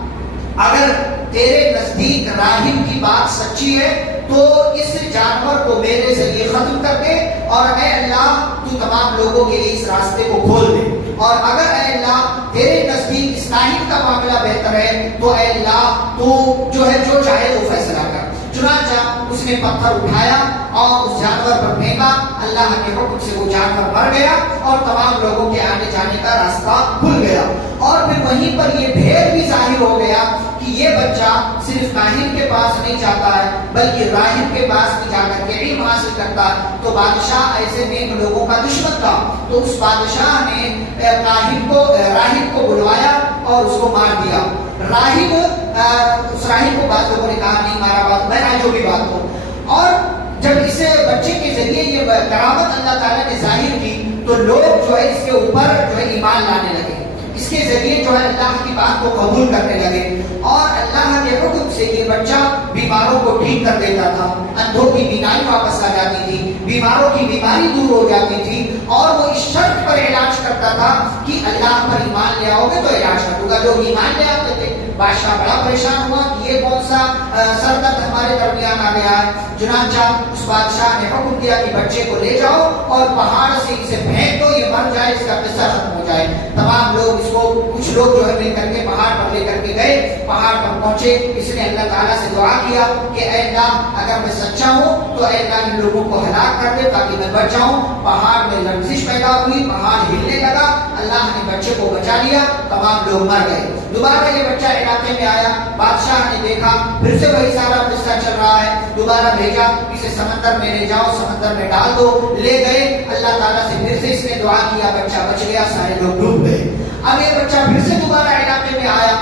اگر تیرے نزدیک راہب کی بات سچی ہے تو اس جانور کو میرے ذریعے ختم کر دے، اور اے اللہ تو تمام لوگوں کے لیے اس راستے کو کھول دے، اور اگر اے اللہ تیرے نزدیک اس کاہن کا معاملہ بہتر ہے تو اے اللہ تو جو ہے جو چاہے وہ فیصلہ کر۔ چنانچہ اس نے پتھر اٹھایا اور اس جانور پر پھینکا، اللہ کے حکم سے وہ جانور مر گیا اور تمام لوگوں کے آنے جانے کا راستہ کھل گیا۔ اور پھر وہیں پر یہ بھید بھی ظاہر ہو گیا کہ یہ بچہ صرف کاہن کے پاس نہیں جاتا ہے بلکہ راہب کے پاس بھی جا کر کے علم حاصل کرتا ہے۔ تو بادشاہ ایسے نیک لوگوں کا دشمن تھا، تو اس بادشاہ نے راہب کو بلوایا اور اس کو مار دیا۔ اس راہب کو بعض لوگوں نے کہا نہیں مارا، بات میں جو بھی بات ہو۔ اور جب اس بچے کے ذریعے یہ کرامت اللہ تعالیٰ نے ظاہر کی تو لوگ جو ہے اس کے اوپر جو ہے ایمان لانے لگے، اس کے ذریعے جو ہے اللہ کی بات کو قبول کرنے لگے، اور اللہ کے حکم سے یہ بچہ بیماروں کو ٹھیک کر دیتا تھا، اندھوں کی بینائی واپس آ جاتی تھی، بیماروں کی بیماری دور ہو جاتی تھی، اور وہ اس شرط پر علاج کرتا تھا کہ اللہ پر ایمان لے آؤ گے تو علاج کر دوں گا۔ لوگ ایمان لے آتے تھے۔ بادشاہ بڑا پریشان ہوا کہ یہ کون سا سردرد ہمارے درمیان آ گیا ہے۔ چنانچہ اس بادشاہ نے حکم دیا کہ بچے کو لے جاؤ اور پہاڑ سے اسے پھینک دو، یہ مر جائے، اس کا قصہ ختم ہو جائے۔ تمام لوگ اس کو کچھ لوگ جو ہے مل کر کے پہاڑ پر لے کر کے گئے، پہاڑ پر پہنچے، اس نے اللہ تعالیٰ سے دعا کیا کہ اے اللہ اگر میں سچا ہوں تو اے اللہ ان لوگوں کو ہلاک کر دے تاکہ میں بچ جاؤں۔ پہاڑ میں لرزش پیدا ہوئی، پہاڑ ہلنے لگا، اللہ نے بچے کو بچا لیا، تمام لوگ مر گئے۔ دوبارہ یہ بچہ علاقے میں آیا، بادشاہ نے دیکھا پھر سے وہی سارا قصہ چل رہا ہے، دوبارہ بھیجا اسے سمندر میں لے جاؤ، سمندر میں ڈال دو، لے گئے۔ اللہ تعالیٰ سے پھر سے اس نے دعا کیا، بچہ بچ گیا، سارے لوگ ڈوب گئے۔ اب یہ بچہ پھر سے دوبارہ علاقے میں آیا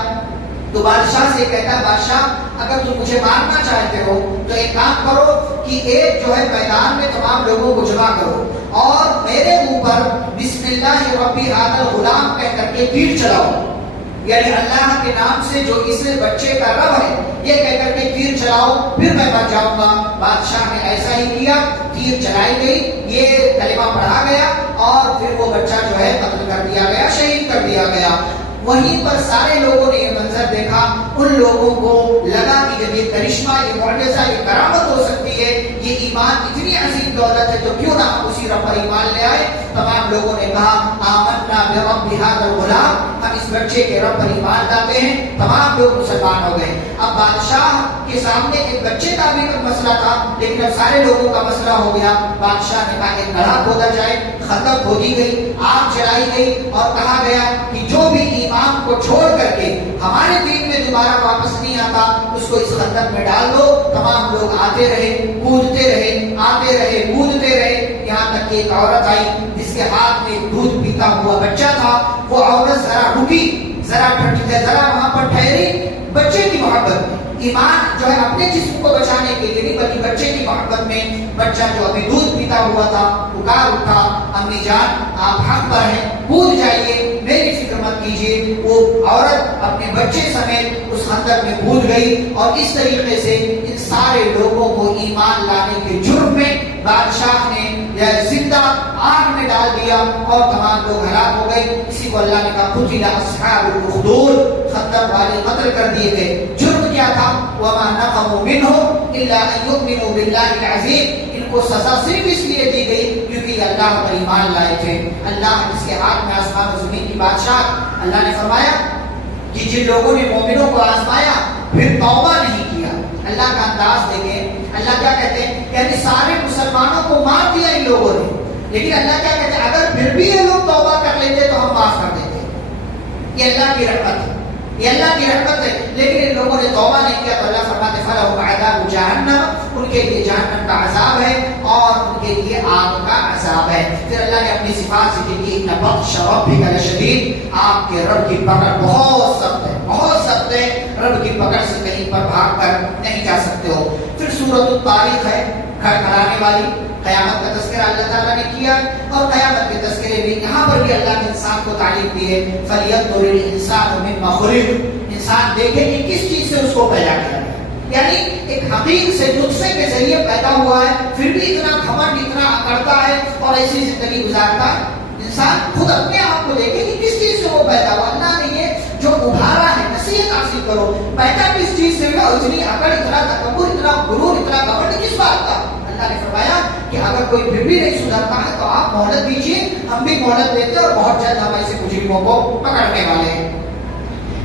تو بادشاہ سے کہتا ہے بادشاہ اگر تم مجھے مارنا چاہتے ہو تو ایک کام کرو کہ ایک جو ہے میدان میں تمام لوگوں کو جمع کرو اور میرے اوپر بسم اللہ ربی ھذا الغلام کہہ کر کے تیر چلاؤ، یعنی اللہ کے نام سے جو اس بچے کا رب ہے یہ کہہ کر کے تیر چلاؤ، پھر میں مر جاؤں گا۔ بادشاہ نے ایسا ہی کیا، تیر چلائی گئی، یہ کلمہ پڑھا گیا اور پھر وہ بچہ جو ہے قتل کر دیا گیا، شہید کر دیا گیا۔ وہیں پر سارے لوگوں نے یہ منظر دیکھا، ان لوگوں کو لگا کہ جب یہ کرشمہ، یہ معجزہ، یہ کرامت ہو سکتی ہے، یہ ایمان اتنی عظیم دولت ہے تو کیوں نہ ہم اسی رب پر ایمان لے آئے۔ تمام لوگوں نے کہا آمنا برب ھذا الغلام، ہم اس بچے کے رب پر ایمان لاتے ہیں۔ تمام لوگ مسلمان ہو گئے۔ اب بادشاہ کے سامنے ایک بچے کا بھی مسئلہ تھا لیکن اب سارے لوگوں کا مسئلہ ہو گیا۔ بادشاہ نے کہا ایک گڑھا کھودا جائے، خندق کھودی گئی، آگ جلائی گئی اور کہا گیا کہ جو بھی ایمان کو چھوڑ کر کے ہمارے دین میں دوبارہ واپس نہیں آتا اس کو اس خندق میں ڈال دو۔ تمام لوگ آتے رہے، کودتے رہے، آتے رہے، کودتے رہے، یہاں تک کہ ایک عورت آئی جس کے ہاتھ میں دودھ پیتا ہوا بچہ تھا۔ وہ عورت ذرا رکی، ذرا وہاں پر ٹھہری، بچے کی محبت میں، ایمان جو ہے اپنے جسم کو بچانے کے لیے نہیں بلکہ بچے کی محبت میں، بچہ جو ابھی دودھ پیتا ہوا تھا پکار اٹھا امی جان آپ حق پر ہیں، کود جائیے، میری فکر مت کیجیے۔ وہ عورت اپنے بچے سمیت اس خندق میں کود گئی اور اس طریقے سے ان سارے لوگوں کو ایمان لانے کے جرم میں بادشاہ نے زندہ آگ میں ڈال دیا اور تمام لوگ ہلاک ہو گئے۔ اسی کو اللہ نے کہا قتل اصحاب الاخدود، خندق والے قتل کر دیے گئے۔ جرم کیا تھا؟ وما نقموا منهم الا ان يؤمنوا بالله العظیم، ان کو سزا صرف اس لیے دی گئی کیونکہ یہ اللہ پر ایمان لائے تھے۔ اللہ جس کے ہاتھ میں آسمان و زمین کی بادشاہ، اللہ نے فرمایا کہ جن لوگوں نے مومنوں کو آزمایا پھر توبہ نہیں کیا، اللہ کا انداز دیکھیں، اللہ کیا کہتے ہیں، یعنی سارے مسلمانوں کو مار دیا ان لوگوں نے، لیکن اللہ کیا کہتے ہیں اگر پھر بھی یہ لوگ توبہ کر لیتے تو ہم معاف کر دیتے۔ یہ اللہ کی رحمت ہے، یہ اللہ کی رحمت ہے، لیکن ان لوگوں نے توبہ نہیں کیا تو اللہ فرماتے فلہم عذاب جہنم، ان کے لیے جہنم کا عذاب ہے اور ان کے لیے آگ کا عذاب ہے۔ پھر اللہ نے اپنی صفات ذکر کی، ان بطش ربک لشدید، آپ کے رب کی پکڑ بہت سخت ہے، بہت سخت ہے، رب کی پکڑ سے کہیں پر بھاگ کر نہیں جا سکتے ہو۔ پھر سورۃ الطارق ہے، کھڑکھڑانے والی، قیامت کا تذکرہ اللہ تعالیٰ نے کیا اور قیامت کے تذکرے بھی یہاں پر بھی اللہ نے انسان کو تعلیم دی ہے فَلْيَنْظُرِ الْإِنسَانُ مِمَّا خُلِقَ، انسان دیکھے کہ کس چیز سے اس کو پیدا کیا گیا، یعنی ایک حقیق سے نطفے کے ذریعے پیدا ہوا ہے پھر بھی اتنا گھمنڈ، اتنا اکڑتا ہے اور ایسی زندگی گزارتا ہے۔ انسان خود اپنے آپ کو دیکھے کہ کس چیز سے وہ پیدا ہوا، اللہ نے یہ جو ابھارا ہے، نصیحت حاصل کرو، پیدا کس چیز سے ہوا، اتنی اکڑ، اتنا تکبر، اتنا غرور، اتنا گھمنڈ کس بات کا؟ اللہ نے فرمایا کہ اگر کوئی پھر بھی نہیں سدھرتا ہے تو آپ مہلت دیجیے، ہم بھی مہلت دیتے اور بہت جلد ہم ایسے مجرموں کو پکڑنے والے ہیں۔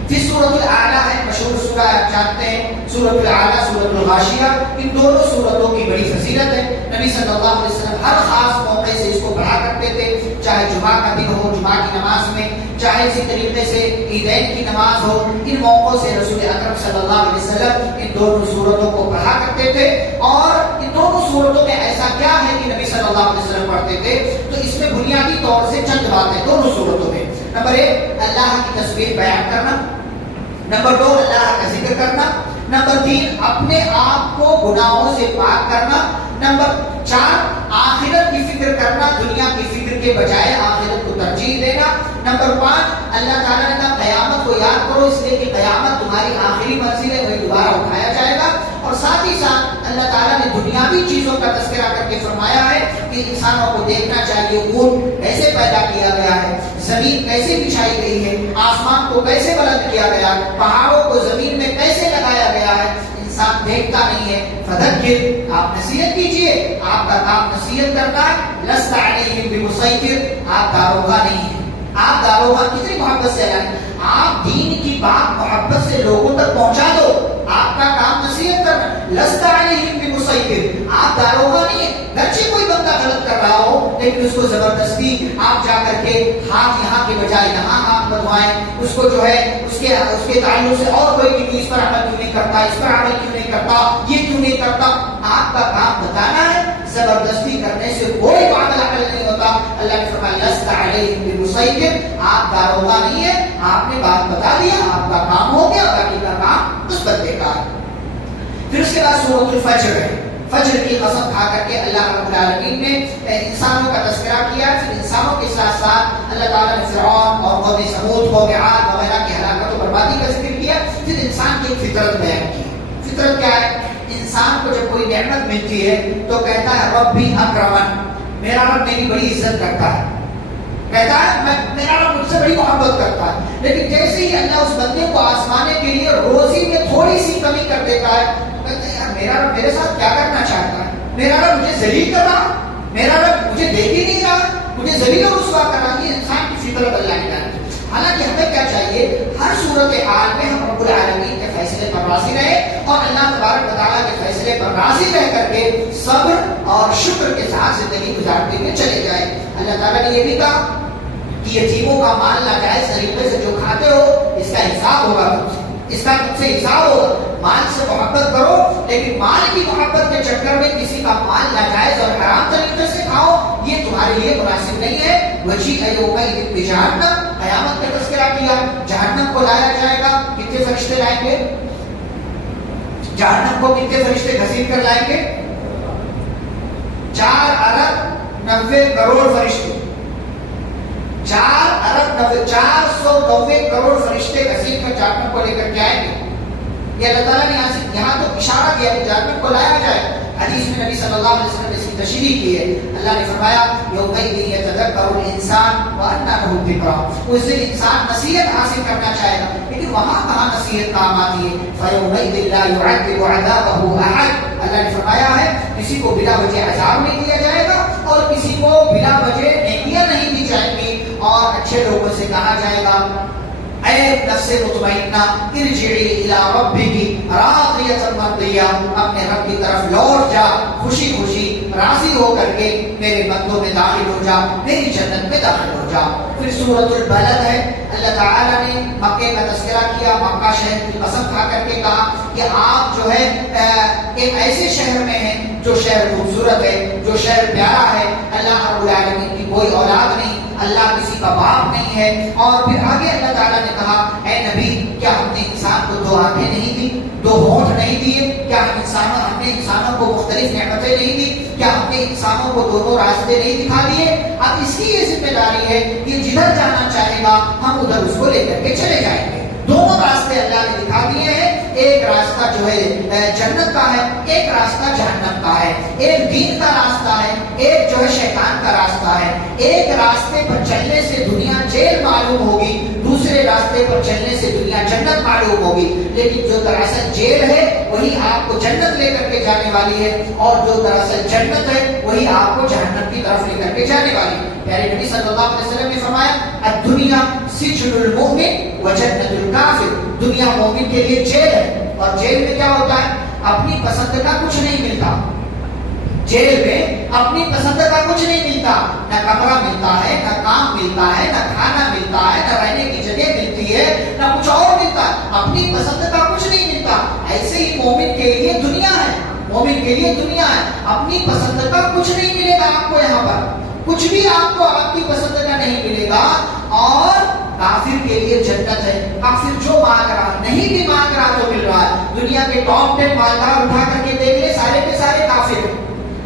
پھر سورۃ الاعلیٰ ہے، مشہور سورہ آپ جانتے ہیں، سورۃ الاعلیٰ، سورۃ الغاشیہ، ان دونوں سورتوں کی بڑی فضیلت ہے۔ نبی صلی اللہ علیہ وسلم ہر خاص موقع سے اس کو پڑھا کرتے تھے، چاہے جمعہ کا دن ہو، جمعہ کی نماز میں، چاہے اسی طریقے سے عیدین کی نماز ہو، ان موقعوں سے رسول اکرم صلی اللہ علیہ وسلم ان دونوں سورتوں کو پڑھا کرتے تھے۔ اور ان دونوں سورتوں میں ایسا کیا ہے کہ نبی صلی اللہ علیہ وسلم پڑھتے تھے؟ تو اس میں بنیادی طور سے چند باتیں دونوں سورتوں میں۔ نمبر 1 اللہ کی تسبیح بیان کرنا، نمبر 2 اللہ کا ذکر کرنا، نمبر 3 اپنے آپ کو گناہوں سے پاک کرنا، نمبر 4 آخرت کی فکر کرنا، دنیا کی فکر کے بجائے آخرت کو ترجیح دینا، نمبر 5 اللہ تعالیٰ نے کہا قیامت کو یاد کرو اس لیے کہ قیامت تمہاری آخری منزل ہے، وہی دوبارہ اٹھایا جائے گا، اور ساتھ ہی ساتھ اللہ تعالیٰ نے دنیاوی چیزوں کا تذکرہ کر کے فرمایا ہے کہ انسانوں کو دیکھنا چاہیے اونٹ کیسے پیدا کیا گیا ہے، زمین کیسے بچھائی گئی ہے، آسمان کو کیسے بلند کیا گیا، پہاڑوں کو زمین میں کیسے لگایا گیا ہے، انسان دیکھتا نہیں ہے۔ فذکر، آپ نصیحت کیجئے، آپ کا کام نصیحت کرنا ہے، لست علیہم بمسیطر، آپ داروغہ نہیں ہیں، آپ داروغہ کتنی محبت سے لائیں، آپ دین کی بات محبت سے لوگوں تک پہنچا دو، آپ کا کام نصیحت کرنا، لست علیہم بمسیطر، آپ داروغہ نہیں ہیں، گرچہ کوئی بندہ غلط کر رہا ہو لیکن اس کو زبردستی آپ جا کر کے ہاتھ یہاں کے بجائے یہاں ہاتھ بدوائیں، اس کو جو ہے اس کے تعلق سے اور کوئی کہ اس پر عمل کیوں نہیں کرتا، اس پر عمل کیوں نہیں کرتا، یہ کیوں نہیں کرتا، آپ کا کام بتانا ہے، زبردستی کرنے سے کوئی معاملہ حل نہیں ہوتا۔ اللہ نے فرمایا لست علیہم بمسیطر، آپ داروغہ نہیں ہے، بات بتا دیا، آپ کا کام ہو گیا، باقی کا کام اس بندے کا ہے۔ پھر اس کے بعد سورۃ الفجر ہے، فجر کی قسم کھا کر کے اللہ رب العالمین نے انسانوں کا تذکرہ کیا۔ پھر انسانوں کے ساتھ ساتھ اللہ تعالیٰ نے فرعون اور قوم سمود، قوم عاد وغیرہ کی ہلاکت و بربادی کا ذکر کیا۔ پھر انسان کی ایک فطرت بیان کی۔ فطرت کیا ہے؟ انسان کو جب کوئی نعمت ملتی ہے تو کہتا ہے ربی اکرمن، میرا رب میری بڑی عزت کرتا ہے، کہتا ہے میرا رب مجھ سے بڑی محبت کرتا ہے۔ لیکن جیسے ہی اللہ اس بندے کو آزمانے کے لیے روزی میں تھوڑی سی کمی کر دیتا ہے، کہتا ہے یار میرا رب میرے ساتھ کیا کرنا چاہتا ہے، میرا رب مجھے ذلیل کر رہا، میرا رب مجھے دیکھ ہی نہیں رہا، مجھے ذلیل و رسوا کر رہا۔ یہ انسان کی فطرت اللہ نے ڈالی۔ حالانکہ ہمیں کیا چاہیے؟ ہر صورت حال میں ہم رب العالمین کے فیصلے پر راضی رہے اور اللہ تبارک و تعالیٰ کے فیصلے پر راضی رہ کر کے صبر اور شکر کے ساتھ زندگی گزارتے ہوئے چلے جائیں۔ اللہ تعالیٰ نے یہ بھی کہا کہ یتیموں کا مال ناجائز طریقے سے جو کھاتے ہو اس کا حساب ہوگا تم سے، اس کا تم سے حساب ہوگا۔ مال سے محبت کرو لیکن مال کی محبت کے چکر میں کسی کا مال ناجائز اور حرام طریقے سے کھاؤ، یہ تمہارے لیے مناسب نہیں ہے۔ وجیء یومئذ بجہنم، قیامت کا تذکرہ کیا، جہنم کو لایا جائے گا۔ کتنے فرشتے لائیں گے؟ جہنم کو کتنے فرشتے گھسیٹ کر لائیں گے؟ 4 ارب 90 کروڑ فرشتے، 490 کروڑ فرشتے گھسیٹ کر جہنم کو لے کر کے آئیں گے۔ یہ اللہ تعالیٰ نے یہاں تو اشارہ کیا کہ جہنم کو لایا جائے۔ حدیث میں نبی صلی اللہ علیہ وسلم نے اس کی تشریح کی ہے۔ اللہ نے فرمایا یومئذ یتذکر الانسان وانى له الذکریٰ، اس دن انسان نصیحت حاصل کرنا چاہے گا لیکن وہاں کہاں نصیحت کام آتی ہے؟ فیومئذ لا يعذب عذابه احد، اللہ نے فرمایا ہے کسی کو بلا وجہ عذاب نہیں دیا جائے گا اور کسی کو بلا وجہ نیکیاں نہیں دی جائیں گی، اور اچھے لوگوں سے کہا جائے گا اے نفس مطمئنہ ارجعی الی ربک راضیۃ مرضیہ، اپنے رب کی طرف لوٹ جا خوشی خوشی راضی ہو کر کے میرے بندوں میں داخل ہو جا، میری جنت میں داخل ہو جا۔ پھر سورۃ البلد ہے، اللہ تعالیٰ نے مکے کا تذکرہ کیا، مکہ شہر کی قسم کھا کر کے کہا کہ آپ جو ہے ایک ایسے شہر میں ہیں جو شہر خوبصورت ہے، جو شہر پیارا ہے، اللہ رب العالمین کی کوئی اولاد نہیں، اللہ کسی کا باپ نہیں ہے۔ اور پھر آگے اللہ تعالیٰ نے کہا اے نبی کیا ہم نے انسان کو 2 آنکھیں نہیں دی، 2 ہونٹ نہیں دیے؟ کیا ہم نے انسانوں کو مختلف نعمتیں نہیں دی؟ کیا ہم نے انسانوں کو دونوں راستے نہیں دکھا دیے؟ اب اس کی یہ ذمہ داری ہے کہ جدھر جانا چاہے گا ہم ادھر اس کو لے کر کے چلے جائیں گے۔ دونوں راستے اللہ نے دکھا دیے ہیں، ایک راستہ جو ہے جنت کا ہے، ایک راستہ جہنم کا ہے، ایک دین کا راستہ ہے، ایک جو ہے شیطان کا راستہ ہے۔ ایک راستے پر چلنے سے دنیا جیل معلوم ہوگی، دوسرے راستے پر چلنے سے دنیا جنت معلوم ہوگی، لیکن جو دراصل جیل ہے وہی آپ کو جنت لے کر کے جانے والی ہے، اور جو دراصل جنت ہے وہی آپ کو جہنم کی طرف لے کر کے جانے والی ہے۔ پیارے نبی صلی اللہ علیہ وسلم نے فرمایا الدنیا سجن المؤمن وجنت الکافر، دنیا مومن کے لیے جیل ہے، اور جیل میں کیا ہوتا ہے؟ اپنی پسند کا کچھ نہیں ملتا، جیل میں اپنی پسند کا کچھ نہیں ملتا، نہ کمرہ ملتا ہے، نہ کام ملتا ہے، نہ کھانا ملتا ہے، نہ رہنے کی جگہ ملتی ہے، نہ کچھ اور ملتا ہے، اپنی پسند کا کچھ نہیں ملتا۔ ایسے ہی مومن کے لیے دنیا ہے، مومن کے لیے دنیا ہے، اپنی پسند کا کچھ نہیں ملے گا آپ کو، یہاں پر کچھ بھی آپ کو آپ کی پسند کا نہیں ملے گا۔ اور کافر کے لیے جنت ہے، کافر جو مانگ رہا نہیں بھی مانگ رہا تو مل رہا ہے۔ دنیا کے ٹاپ 10 مالدار اٹھا کر کے دیکھ لے، سارے کے سارے کافر ہیں،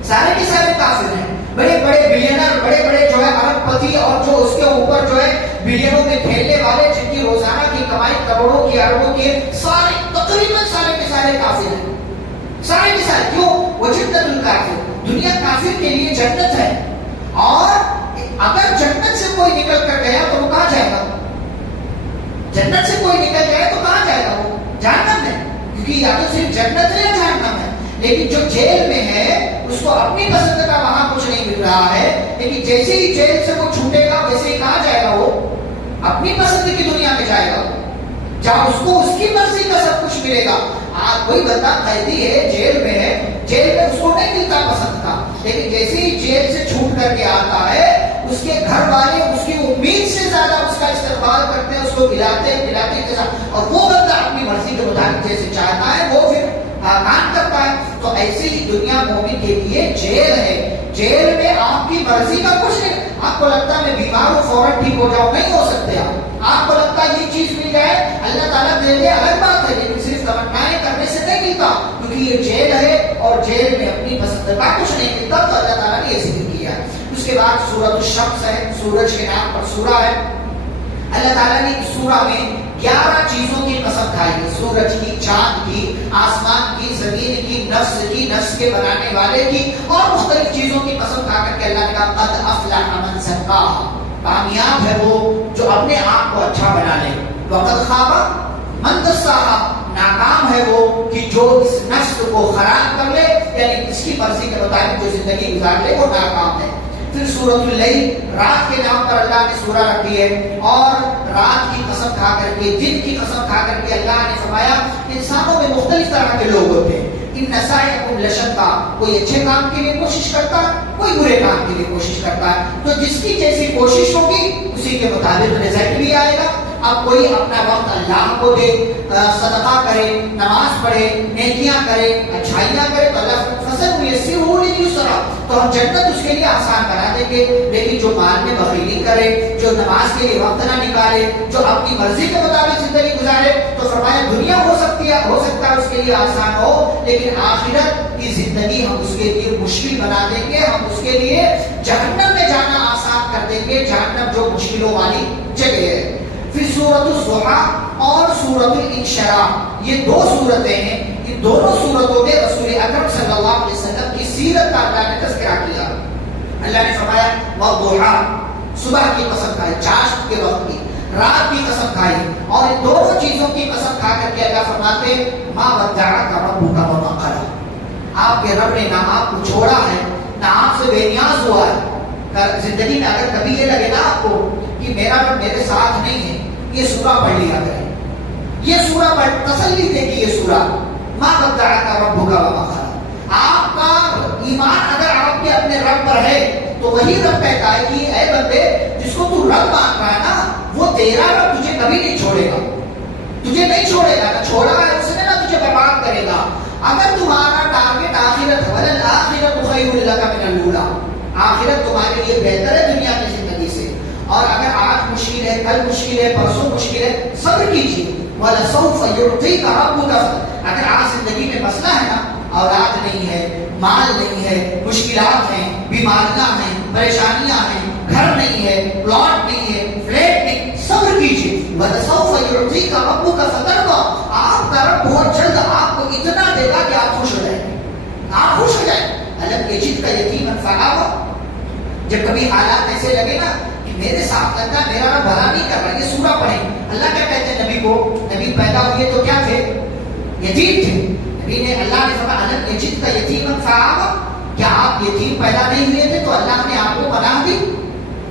سارے کے سارے کافر ہیں۔ بڑے بڑے بلینر، بڑے بڑے جو ہے ارب پتی اور جو اس کے اوپر جو ہے بلینوں میں پھیلنے والے جن کی روزانہ کی کمائی کروڑوں کی اربوں کی، سارے تقریباً سارے کے سارے کافر ہیں، سارے کے سارے۔ کیوں؟ وہ جنت الکافر، دنیا کافر کے لیے جنت ہے۔ اور اگر جنت سے کوئی نکل کر گیا تو وہ کہاں جائے گا؟ جنت سے کوئی نکل جائے تو کہاں جائے گا؟ وہ جہنم ہے، کیونکہ یا تو صرف جنت ہے یا جہنم ہے۔ لیکن جو جیل میں ہے اس کو اپنی پسند کا وہاں کچھ نہیں مل رہا ہے، لیکن جیسے ہی جیل سے وہ چھوٹے گا ویسے ہی کہاں جائے گا؟ وہ اپنی پسند کی دنیا میں جائے گا، جہاں اس کو اس کی مرضی کا سب کچھ ملے گا۔ کوئی بندہ قیدی ہے، جیل میں ہے، جیل میں اس کو نہیں ملتا پسند کا، لیکن جیسے ہی جیل سے چھوٹ کر کے آتا ہے اس کے گھر والے اس کی امید سے زیادہ اس کا استقبال کرتے ہیں، اس کو کھلاتے ہیں، اور وہ بندہ اپنی مرضی کے مطابق جیسے چاہتا ہے وہ پھر کام کرتا ہے. تو ایسے ہی دنیا مومن کے لیے جیل ہے. جیل میں آپ کی مرضی کا کچھ نہیں. آپ کو لگتا ہے میں بیمار ہوں فوراً ٹھیک ہو جاؤں, نہیں ہو سکتے آپ کو لگتا ہے یہ چیز مل جائے اللہ تعالیٰ دے دے الگ بات ہے, لیکن صرف تمنائیں کرنے سے نہیں ملتا, کیونکہ یہ جیل ہے اور جیل میں اپنی پسند کا کچھ نہیں ملتا. تو اللہ تعالیٰ نے یہ ذکر کیا. اس کے بعد سورۃ الشمس ہے, سورج کے نام پر سورہ ہے. اللہ تعالیٰ نے اس سورہ میں 11 چیزوں کی قسم کھائی ہے. سورج کی, چاند کی, آسمان کی, زمین کی, نفس کے بنانے والے کی, اور مختلف چیزوں کی قسم کھا کر کے اللہ نے کہا قد افلح من زکاہا, کامیاب ہے وہ جو اپنے آپ کو اچھا بنا لے. وقد خاب من دساہا, ناکام ہے وہ کہ جو اس نفس کو خراب کر لے, یعنی اس کی مرضی کے مطابق جو زندگی گزار لے وہ ناکام ہے. پھر سورۃ اللیل, رات کے نام پر اللہ نے سورہ رکھی ہے, اور رات کی قسم کھا کر کے, دن کی قسم کھا کر کے اللہ نے فرمایا انسانوں میں مختلف طرح کے لوگ ہوتے ہیں. ان سعیکم لشتیٰ, کوئی اچھے کام کے لیے کوشش کرتا ہے, کوئی برے کام کے لیے کوشش کرتا ہے. تو جس کی جیسی کوشش ہوگی اسی کے مطابق رزلٹ بھی آئے گا. اب کوئی اپنا وقت اللہ کو دے, صدقہ کرے, نماز پڑھے, نیکیاں کرے, اچھائیاں کرے, تو اللہ فصل یسرہ للیسرا, تو ہم جنت اس کے لیے آسان بنا دیں گے. لیکن جو مال میں بخیلی کرے, جو نماز کے لیے وقت نہ نکالے, جو اپنی مرضی کے مطابق زندگی گزارے, تو فرمایا دنیا ہو سکتا ہے اس کے لیے آسان ہو, لیکن آخرت کی زندگی ہم اس کے لیے مشکل بنا دیں گے. ہم اس کے لیے جہنم میں جانا آسان کر دیں گے, جہنم جو مشکلوں والی جگہ ہے. پھر سورۃ الضحیٰ اور سورۃ الانشراح, یہ دو صورتیں ہیں. ان دونوں صورتوں میں رسول اکرم صلی اللہ علیہ وسلم کی سیرت کا اللہ نے تذکرہ کیا. اللہ نے فرمایا والضحیٰ, صبح کی قسم کھائی, چاشت کے وقت کی, رات کی قسم کھائی, اور ان دونوں چیزوں کی قسم کھا کر کے اللہ فرماتے ما ودعک ربک وما قلی, آپ کے رب نے نہ آپ کو چھوڑا ہے, نہ آپ سے بے نیاز ہوا ہے. زندگی میں اگر کبھی یہ لگے نا آپ کو کہ میرا رب میرے ساتھ نہیں ہے, یہ سورہ پڑھ لیا کریں. یہ سورہ پڑھ تسلی دے گی. یہ سورہ ما ودعک ربک وما قلی, آپ کا ایمان اگر آپ کے اپنے رب پر ہے تو وہی رب کہتا ہے کہ اے بندے جس کو تو رب مان رہا ہے نا, وہ تیرا رب تجھے کبھی نہیں چھوڑے گا, تجھے نہیں چھوڑے گا. نہ چھوڑا ہے اس نے, نہ تجھے برباد کرے گا. اگر تمہارا ٹارگیٹ آخرت ہے, وللآخرۃ خیر لک من الاولیٰ, آخرت تمہارے لیے بہتر ہے دنیا کی زندگی سے. اور اگر آج مشکل ہے, کل مشکل ہے, پرسوں مشکل ہے, صبر کیجیے. وَلَسَوْفَ يُعْطِيكَ رَبُّكَ, اگر آج زندگی میں مسئلہ ہے نا, اولاد نہیں ہے, مال نہیں ہے, مشکلات ہیں, بیماریاں ہیں, پریشانیاں ہیں, گھر نہیں ہے, پلاٹ نہیں ہے, فلیٹ نہیں, صبر کیجیے. وَلَسَوْفَ يُعْطِيكَ رَبُّكَ فَتَرْضَىٰ, آپ کا رب بہت جلد آپ کو اتنا دے گا کہ آپ خوش ہو جائیں, آپ خوش ہو جائیں. الم یجدک یتیما فآویٰ, جب کبھی حالات ایسے لگے نا کہ میرے ساتھ لگتا ہے میرا رب بھلا نہیں کر رہا, یہ سورہ پڑھیں. اللہ کیا کہتے ہیں نبی کو, نبی پیدا ہوئے تو کیا تھے, یتیم تھے. نبی نے, اللہ نے فرمایا الم یجدک یتیما فآویٰ, کیا آپ یتیم پیدا نہیں ہوئے تھے تو اللہ نے آپ کو پناہ دی.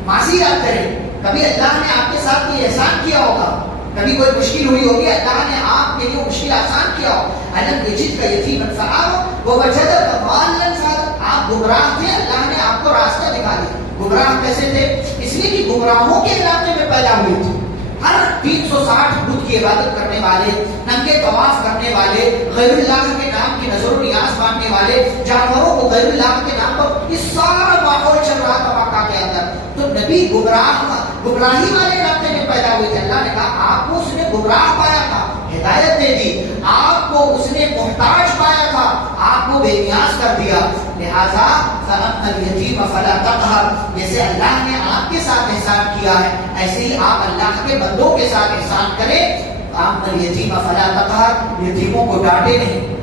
ماضی یاد کریں, کبھی اللہ نے آپ کے ساتھ یہ احسان کیا ہوگا, کبھی کوئی مشکل ہوئی ہوگی, اللہ نے آپ کے لیے مشکل آسان کیا ہو. الم یجدک یتیما فآویٰ ووجدک ضالا فہدیٰ, آپ گمراہ تھے, اللہ نے آپ کو راستہ دکھا دیا. گمراہ کیسے تھے, اس لیے کہ گمراہوں کے علاقے میں پیدا ہوئے تھے. ہر 360 بت کی عبادت کرنے والے, ننگے طواف کرنے والے, غیر اللہ کے نام کی نظر و نیاز ماننے والے, جانوروں کو غیر اللہ کے نام پر, یہ سارا ماحول چل رہا تھا مکہ کے اندر. تو نبی گمراہی والے علاقے میں پیدا ہوئے تھے. اللہ نے کہا آپ کو اس نے گمراہ پایا تھا, ہدایت دے دی. آپ کو اس نے محتاج پایا تھا, آپ کو بے نیاز کر دیا. لہذا فَأَمَّا الْيَتِيمَ فَلَا تَقْهَرْ, جیسے اللہ نے آپ کے ساتھ احسان کیا ہے ایسے ہی آپ اللہ کے بندوں کے ساتھ احسان کریں. فَأَمَّا الْيَتِيمَ فَلَا تَقْهَرْ, یتیموں کو ڈانٹے نہیں,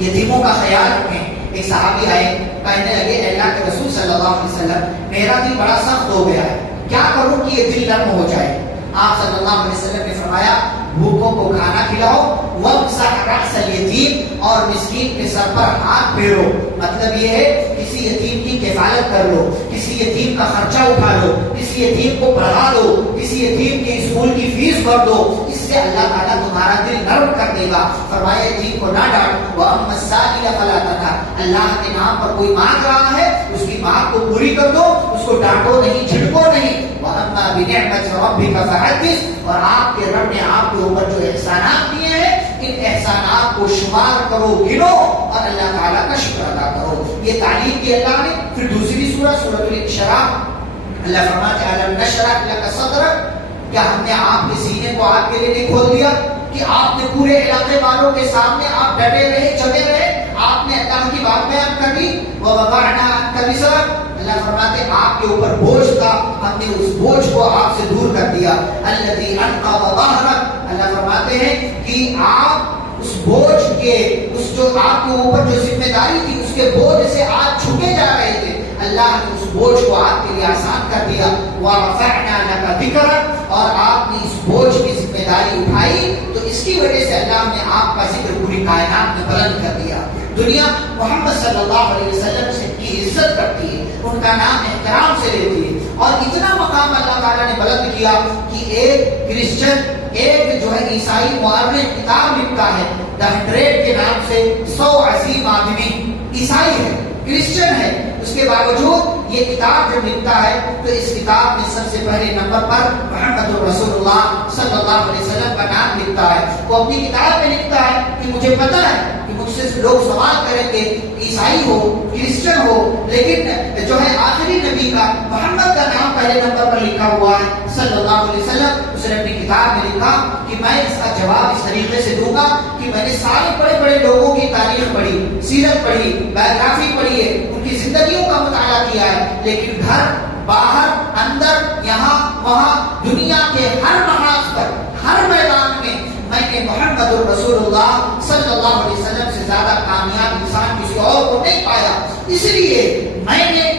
یتیموں کا خیال رکھیں. ایک صحابی آئے, کہنے لگے اے اللہ کے رسول صلی اللہ علیہ وسلم, میرا دل بڑا سخت ہو گیا ہے, کیا کروں کہ یہ دل نرم ہو جائے. آپ صلی اللہ علیہ وسلم نے فرمایا بھوکوں کو کھانا کھلاؤ, وَامْسَحْ رَأْسَ الْيَتِيمِ, اور مسکین کے سر پر ہاتھ پھیرو. مطلب یہ ہے کسی یتیم کی کفالت کر لو, کسی یتیم کا خرچہ اٹھا لو, کسی یتیم کو پڑھا دو, کسی یتیم کے اسکول کی فیس بھر دو. اس سے اللہ تعالیٰ تمہارا دل نرم کر دے گا. فرمایا یتیم کو نہ ڈانٹ. وَأَمَّا السَّائِلَ فَلَا تَنْهَرْ, اللہ کے نام پر کوئی مانگ رہا ہے اس کی مانگ کو پوری کر دو, اس کو ڈانٹو نہیں, جھڑکو نہیں. وَأَمَّا بِنِعْمَةِ رَبِّكَ فَحَدِّثْ, اور آپ کے رب نے آپ کے اوپر جو احسانات دیے ہیں ان احسانات کو شمار کرو، گنو اور اللہ تعالیٰ کا شکر ادا کرو. یہ تعلیم دی اللہ نے. پھر دوسری سورۃ الانشراح، اللہ فرماتے ہیں الم نشرح لک صدرک، کیا ہم نے آپ کے سینے کو آپ کے لیے نہیں کھول دیا کہ آپ نے پورے علاقے والوں کے سامنے آپ ڈٹے رہے، جگے رہے، آپ نے اللہ کی بات بیان کر دی. ووضعنا عنک وزرک، اللہ فرماتے ہیں آپ کے اوپر بوجھ تھا، ہم نے اس بوجھ کو آپ سے دور کر دیا. الذی انقض ظہرک، اللہ فرماتے ہیں کہ آپ اس بوجھ کے، اس جو آپ کے اوپر جو ذمہ داری تھی اس کے بوجھ سے آپ جھکے جا رہے تھے، اللہ نے اس بوجھ کو آپ کے لیے آسان کر دیا. وَرَفَعْنَا لَكَ ذِكْرَكَ، اور آپ نے اس بوجھ کی ذمہ داری اٹھائی تو اس کی وجہ سے اللہ نے آپ کا ذکر پوری کائنات میں بلند کر دیا. دنیا محمد صلی اللہ علیہ وسلم سے کی عزت کرتی ہے، ان کا نام احترام سے لیتی ہے، اور اتنا مقام اللہ تعالیٰ نے بلند کیا کہ ایک کرسچن، ایک جو ہے عیسائی مورخ کتاب لکھتا ہے دا 100 کے نام سے، 100 عظیم آدمی عیسائی ہے، کرسچن ہے، اس کے باوجود یہ کتاب جب لکھتا ہے تو اس کتاب میں سب سے پہلے نمبر پر محمد رسول اللہ صلی اللہ علیہ وسلم کا نام لکھتا ہے. وہ اپنی کتاب میں لکھتا ہے کہ مجھے پتا ہے کہ مجھ سے لوگ سوال کریں گے، عیسائی ہو، کرسچن ہو، لیکن جو ہے آخری نبی کا محمد کا نام پہلے نمبر پر لکھا ہوا ہے صلی اللہ علیہ وسلم. اس نے اپنی کتاب میں لکھا کہ میں اس کا جواب اس طریقے سے دوں گا کہ میں نے سارے بڑے بڑے لوگوں کی تاریخ پڑھی، سیرت پڑھی، بایوگرافی پڑھی ہے، ان کی زندگیوں کا مطالعہ کیا ہے، لیکن گھر باہر اندر یہاں وہاں دنیا کے ہر محاذ پر، ہر میدان میں نے محمد رسول اللہ صلی اللہ علیہ وسلم سے زیادہ کامیاب انسان کسی اور کو نہیں پایا. اس لیے میں نے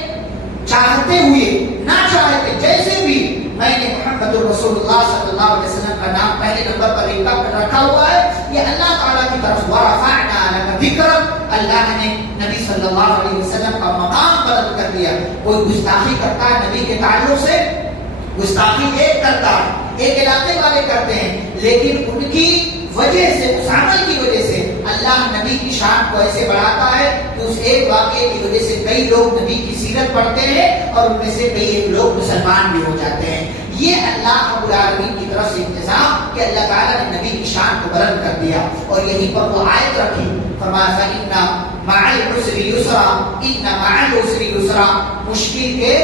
چاہتے ہوئے نہ چاہتے جیسے بھی میں نے محمد رسول اللہ صلی اللہ علیہ وسلم کا نام پہلے نمبر پر رکھا ہوا ہے. یہ اللہ تعالیٰ کی طرف ورفعنا لک ذکرک، اللہ نے نبی صلی اللہ علیہ وسلم کا مقام بلند کر دیا. کوئی گستاخی کرتا ہے نبی کے تعلق سے، گستاخی ایک کرتا ہے، ایک علاقے والے کرتے ہیں، لیکن ان کی وجہ سے، اس عمل کی وجہ سے اللہ نبی کی شان کو ایسے بڑھاتا ہے کہ اس ایک واقعے کی وجہ سے کئی لوگ نبی کی سیرت پڑھتے ہیں اور ان میں سے کئی ایک لوگ مسلمان بھی ہو جاتے ہیں. یہ اللہ رب العالمین کی طرف سے انتظام کہ اللہ تعالیٰ نے نبی کی شان کو بلند کر دیا. اور یہیں پر وہ آیت رکھی، فرمایا فَإِنَّ مَعَ الْعُسْرِ يُسْرًا إِنَّ مَعَ الْعُسْرِ يُسْرًا، مشکل کے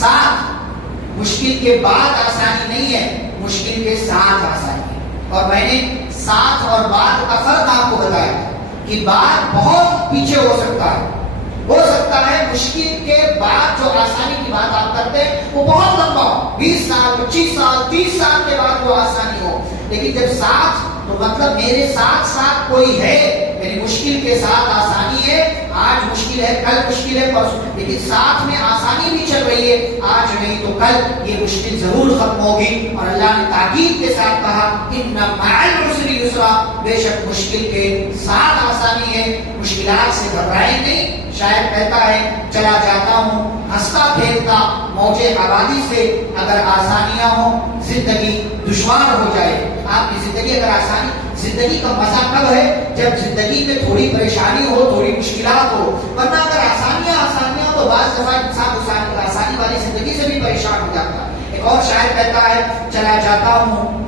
ساتھ، مشکل کے بعد آسانی نہیں ہے، مشکل کے ساتھ آسانی ہے. اور میں نے ساتھ اور بعد کا فرق آپ کو بتایا کہ بعد بہت پیچھے ہو سکتا ہے، ہو سکتا ہے مشکل کے بعد جو آسانی کی بات آپ کرتے ہیں وہ بہت لمبا ہو، 20 سال 25 سال 30 سال کے بعد وہ آسانی ہو. لیکن جب ساتھ، تو مطلب میرے ساتھ ساتھ کوئی ہے، میری مشکل کے ساتھ آسانی ہے. آج مشکل ہے، کل مشکل ہے، پرسوں، لیکن ساتھ میں آسانی بھی چل رہی ہے. آج نہیں تو کل یہ مشکل ضرور ختم ہوگی. اور اللہ نے تاکید کے ساتھ کہا ان مع العسر یسرا، بے شک مشکل کے ساتھ آسانی ہے. مشکلات سے گھبرائیں نہیں. شاعر کہتا ہے چلا جاتا ہوں ہنستا پھیرتا موج آبادی سے، اگر آسانیاں ہوں زندگی دشوار ہو جائے. آپ کی زندگی اگر آسانی، زندگی کا مزہ کب ہے؟ جب زندگی میں تھوڑی پریشانی ہو، تھوڑی مشکلات ہو. ورنہ اگر آسانیاں تو بعض دفعہ انسان آسانی والی زندگی سے بھی پریشان ہو جاتا ہے. ایک اور شاعر کہتا ہے چلا جاتا ہوں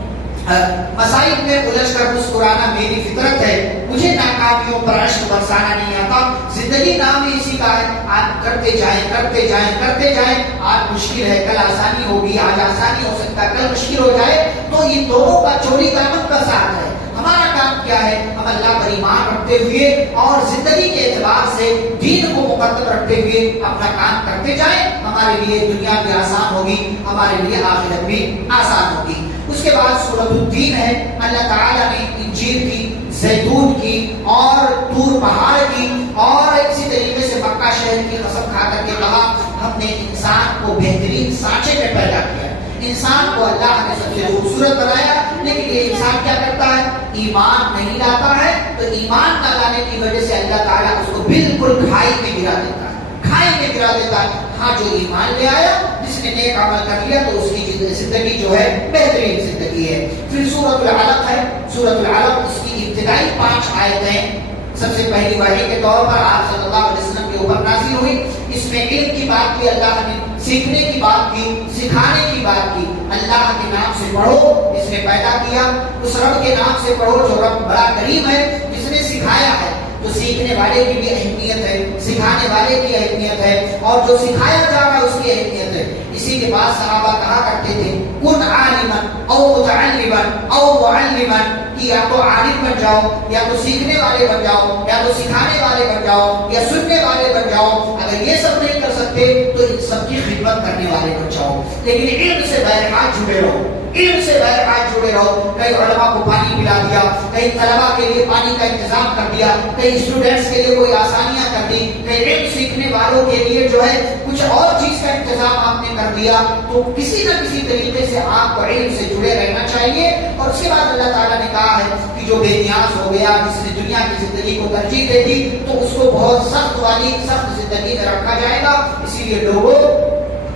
مسائل میں الجھ کر مسکرانا میری فطرت ہے، مجھے ناکامیوں پر اشک برسانا نہیں آتا. زندگی نام ہی اسی کا ہے، آپ کرتے جائیں کرتے جائیں کرتے جائیں. آج مشکل ہے، کل آسانی ہوگی، آج آسانی ہو سکتا ہے کل مشکل ہو جائے. تو یہ دونوں کا چوری قیامت کا ساتھ ہے. ہمارا کام کیا ہے؟ ہم اللہ پر ایمان رکھتے ہوئے اور زندگی کے اعتبار سے دین کو مقدم رکھتے ہوئے اپنا کام کرتے جائیں. ہمارے لیے دنیا بھی آسان ہوگی، ہمارے لیے آخرت بھی آسان ہوگی. اس کے بعد سورۃ التین ہے. اللہ تعالیٰ نے انجیل کی، زیتون کی اور طور پہاڑ کی اور اسی طریقے سے مکہ شہر کی قسم کھا کر کے کہا ہم نے انسان کو بہترین سانچے میں پیدا کیا. انسان کو اللہ نے سب سے خوبصورت بنایا، لیکن یہ انسان کیا کرتا ہے؟ ایمان نہیں لاتا ہے. تو ایمان نہ لانے کی وجہ سے اللہ تعالیٰ اس کو بالکل کھائی میں گرا دیتا ہے، کھائی میں گرا دیتا ہے. ہاں جو ایمان لے آیا، جس نے نیک عمل کر لیا تو اس کی زندگی جو ہے بہترین زندگی ہے. پھر سورۃ العلق ہے. سورۃ العلق اس کی ابتدائی 5 آیتیں، سب سے پہلی وحی کے طور پر آپ صلی اللہ علیہ وسلم کے اوپر نازل ہوئی. اس میں علم کی بات کی اللہ نے, سیکھنے کی بات کی, سکھانے کی بات کی. اللہ کے نام سے پڑھو, اس نے پیدا کیا. اس رب کے نام سے پڑھو جو رب بڑا کریم ہے, جس نے سکھایا ہے. تو سیکھنے والے کی بھی اہمیت ہے, سکھانے والے کی اہمیت ہے, اور جو سکھایا جا رہا ہے اس کی اہمیت ہے. اسی کے بعد صحابہ کہا کرتے تھے کن عالما او متعلما او معلما, کہ یا تو عالم بن جاؤ, یا تو سیکھنے والے بن جاؤ, یا تو سکھانے والے بن جاؤ, یا سننے والے بن جاؤ. اگر یہ سب نہیں کر سکتے تو ان سب کی خدمت کرنے والے بن جاؤ. لیکن علم سے بہرحال جڑے رہو, علم سے بہرحال جڑے رہو. کئی علماء کو پانی پلا دیا, کئی طلباء کے لیے پانی کا انتظام کر دیا, کئی اسٹوڈنٹس کے لیے کوئی آسانیاں کر دی, کئی علم سیکھنے والوں کے لیے جو ہے کچھ اور چیز کا انتظام آپ نے کر دیا. تو کسی نہ کسی طریقے سے آپ کو علم سے جڑے رہنا چاہیے. اور اس کے بعد اللہ تعالیٰ نے کہا ہے کہ جو بے نیاز ہو گیا, جس نے دنیا کی زندگی کو ترجیح دے دی, تو اس کو بہت سخت والی سخت زندگی میں رکھا جائے گا. اسی لیے لوگوں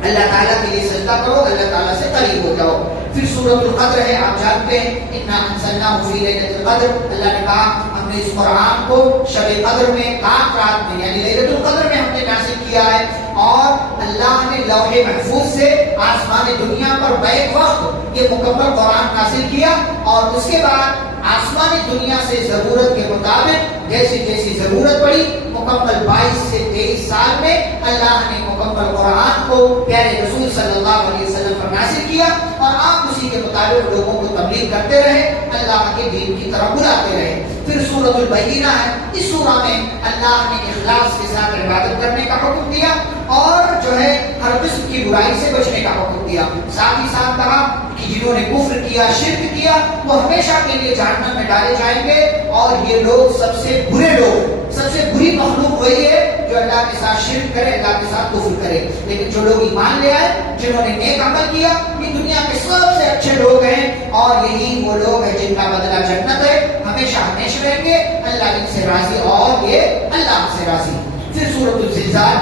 اللہ تعالیٰ کے لیے سجدہ کرو, اللہ تعالیٰ سے قریب ہو جاؤ. پھر سورۃ القدر ہے, آپ جانتے ہیں انا انزلناہ فی لیلۃ القدر. اللہ نے کہا ہم نے اس قرآن کو شب قدر میں, رات میں یعنی لیلۃ القدر میں ہم نے نازل کیا ہے. اور اللہ نے لوح محفوظ سے آسمان دنیا پر بیک وقت یہ مکمل قرآن نازل کیا. اور اس کے بعد آسمان دنیا سے ضرورت کے مطابق جیسی جیسی ضرورت پڑی, مکمل 22 سے 23 سال میں اللہ نے مکمل قرآن کو پیارے رسول صلی اللہ علیہ وسلم پر نازل کیا. اور آپ اسی کے مطابق لوگوں کو تبلیغ کرتے رہے, اللہ کے دین کی طرف بلاتے رہے. پھر سورۃ البینہ ہے. اس سورہ میں اللہ نے اخلاص کے ساتھ عبادت کرنے کا حکم دیا, اور جو ہے ہر قسم کی برائی سے بچنے کا حکم دیا. ساتھ ہی ساتھ کہا کہ جنہوں نے کفر کیا, شرک کیا, وہ ہمیشہ کے لیے جہنم میں ڈالے جائیں گے. اور یہ لوگ سب سے برے لوگ, سب سے بری مخلوق وہی ہے جو اللہ کے ساتھ شرک کرے, اللہ کے ساتھ کفر کرے. لیکن جو لوگ ایمان لے آئے, جنہوں نے نیک عمل کیا, یہ دنیا کے سب سے اچھے لوگ ہیں. اور یہی وہ لوگ ہیں جن کا بدلہ جنت ہے, ہمیشہ ہمیشہ رہیں گے. اللہ ان سے راضی اور یہ اللہ سے راضی. پھر سورۃ الزلزال,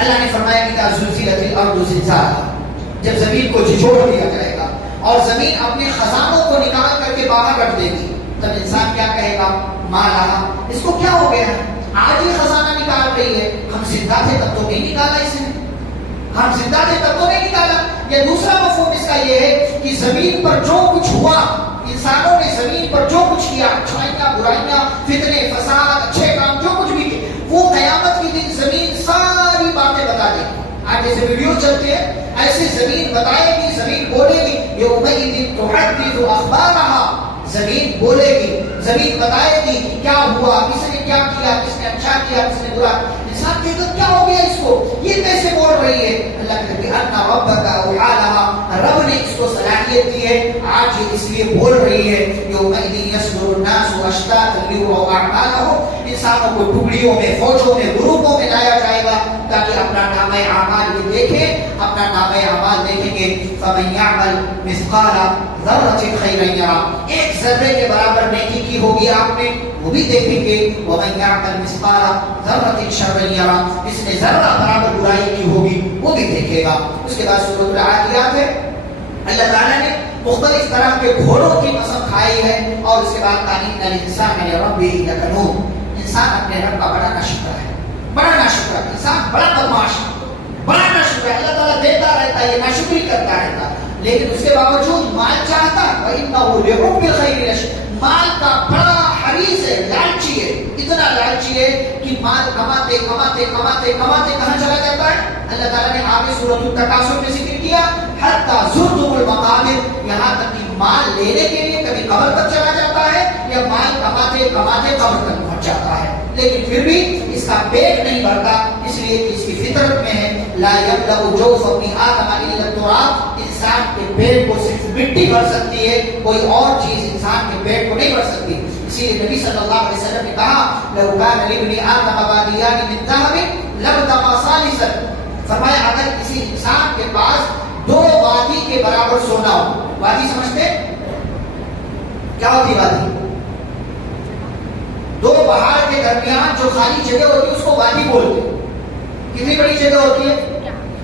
اللہ نے فرمایا کہ اذا زلزلت الارض زلزالها, جب زمین کو جھنجھوڑ دیا جائے گا اور زمین اپنے خزانوں کو نکال کر کے باہر رکھ دے گی, تب انسان کیا کہے گا مالا, اس کو کیا ہو گیا ہے, آج یہ خزانہ نکال رہی ہے, ہم زندہ تھے تب تو نہیں نکالا اس نے, ہم زندہ تھے تب تو نہیں نکالا. یہ دوسرا مفہوم اس کا یہ ہے کہ زمین پر جو کچھ ہوا, انسانوں نے زمین پر جو کچھ کیا, اچھائیاں برائیاں, فتنے فساد, اچھے کام, جو کچھ بھی کیے, وہ قیامت کے دن زمین ساری باتیں بتا دے گی. آج جیسے ویڈیو چلتے ہیں ایسے زمین بتائے گی, زمین بولے گی. یومئذ تحدث اخبارها, زمین بولے گی, زمین بتائے گی کہ کیا ہوا, کس نے کیا کیا, کس نے اچھا کیا, کس نے برا. انسان کہتا کیا ہو گیا اس کو, یہ کیسے بول رہی ہے. اللہ کہتے ہیں ان ربک اوحی لها, رب نے اس کو صلاحیت دی ہے, آج یہ اس لیے بول رہی ہے. یومئذ یصدر الناس اشتاتا لیروا اعمالهم, انسانوں کو ٹکڑیوں میں, فوجوں میں, گروپوں میں لایا جائے گا تاکہ اپنا نامہ اعمال یہ دیکھیں, اپنا نامہ اعمال دیکھیں گے. فمن یعمل مثقال ذرۃ خیرا یرہ, ایک ذرے کے برابر نیکی کی ہوگی آپ نے, وہ بھی دیکھیں گے. ومن یعمل مثقال ذرۃ شرا یرہ, جس نے ذرہ برابر برائی کی ہوگی وہ بھی دیکھے گا. اس کے بعد سورۃ العادیات ہے. اللہ تعالیٰ نے مختلف طرح کے گھوڑوں کی قسم کھائی ہے. اور اس کے بعد تعلیم الانسان لربہ لکنون, انسان اپنے رب کا بڑا ناشکرا ہے, بڑا ناشکرا. انسان بڑا بدمعاش, بڑا ناشکرا. اللہ تعالیٰ دیتا رہتا ہے, یہ ناشکری کرتا رہتا, لیکن اس کے باوجود مال چاہتا ہے. وَإِنَّهُ لِحُبِّ الْخَيْرِ لَشَدِيدٌ, مال کا بڑا حریص ہے, لالچی ہے, اتنا لالچی ہے کہ مال کماتے کماتے کماتے کماتے کہاں چلا جاتا ہے. اللہ تعالیٰ نے آگے سورۃ التکاثر میں ذکر کیا, حتیٰ زرتم المقابر, یہاں تک کہ مال لینے کے لیے کبھی قبر تک چلا جاتا ہے, یا مال کماتے کماتے قبر تک پہنچ جاتا ہے. لیکن پھر بھی اس کا پیٹ نہیں بھرتا, اس لیے کہ اس کی فطرت میں ہے لا یملأ جوف ابن آدم الا التراب, انسان کے پیٹ کو صرف مٹی بھر سکتی ہے, کوئی اور چیز انسان کے پیٹ کو نہیں بھر سکتی. اسی لیے نبی صلی اللہ علیہ وسلم نے کہا لو کان لابن آدم وادیان من ذهب لابتغى ثالثا, فرمایا اگر کسی انسان کے پاس 2 وادی کے برابر سونا ہو. وادی سمجھتے کیا ہوتی وادی؟ 2 پہاڑ کے درمیان جو خالی جگہ ہوتی ہے اس کو وادی بولتے ہیں. کتنی بڑی جگہ ہوتی ہے؟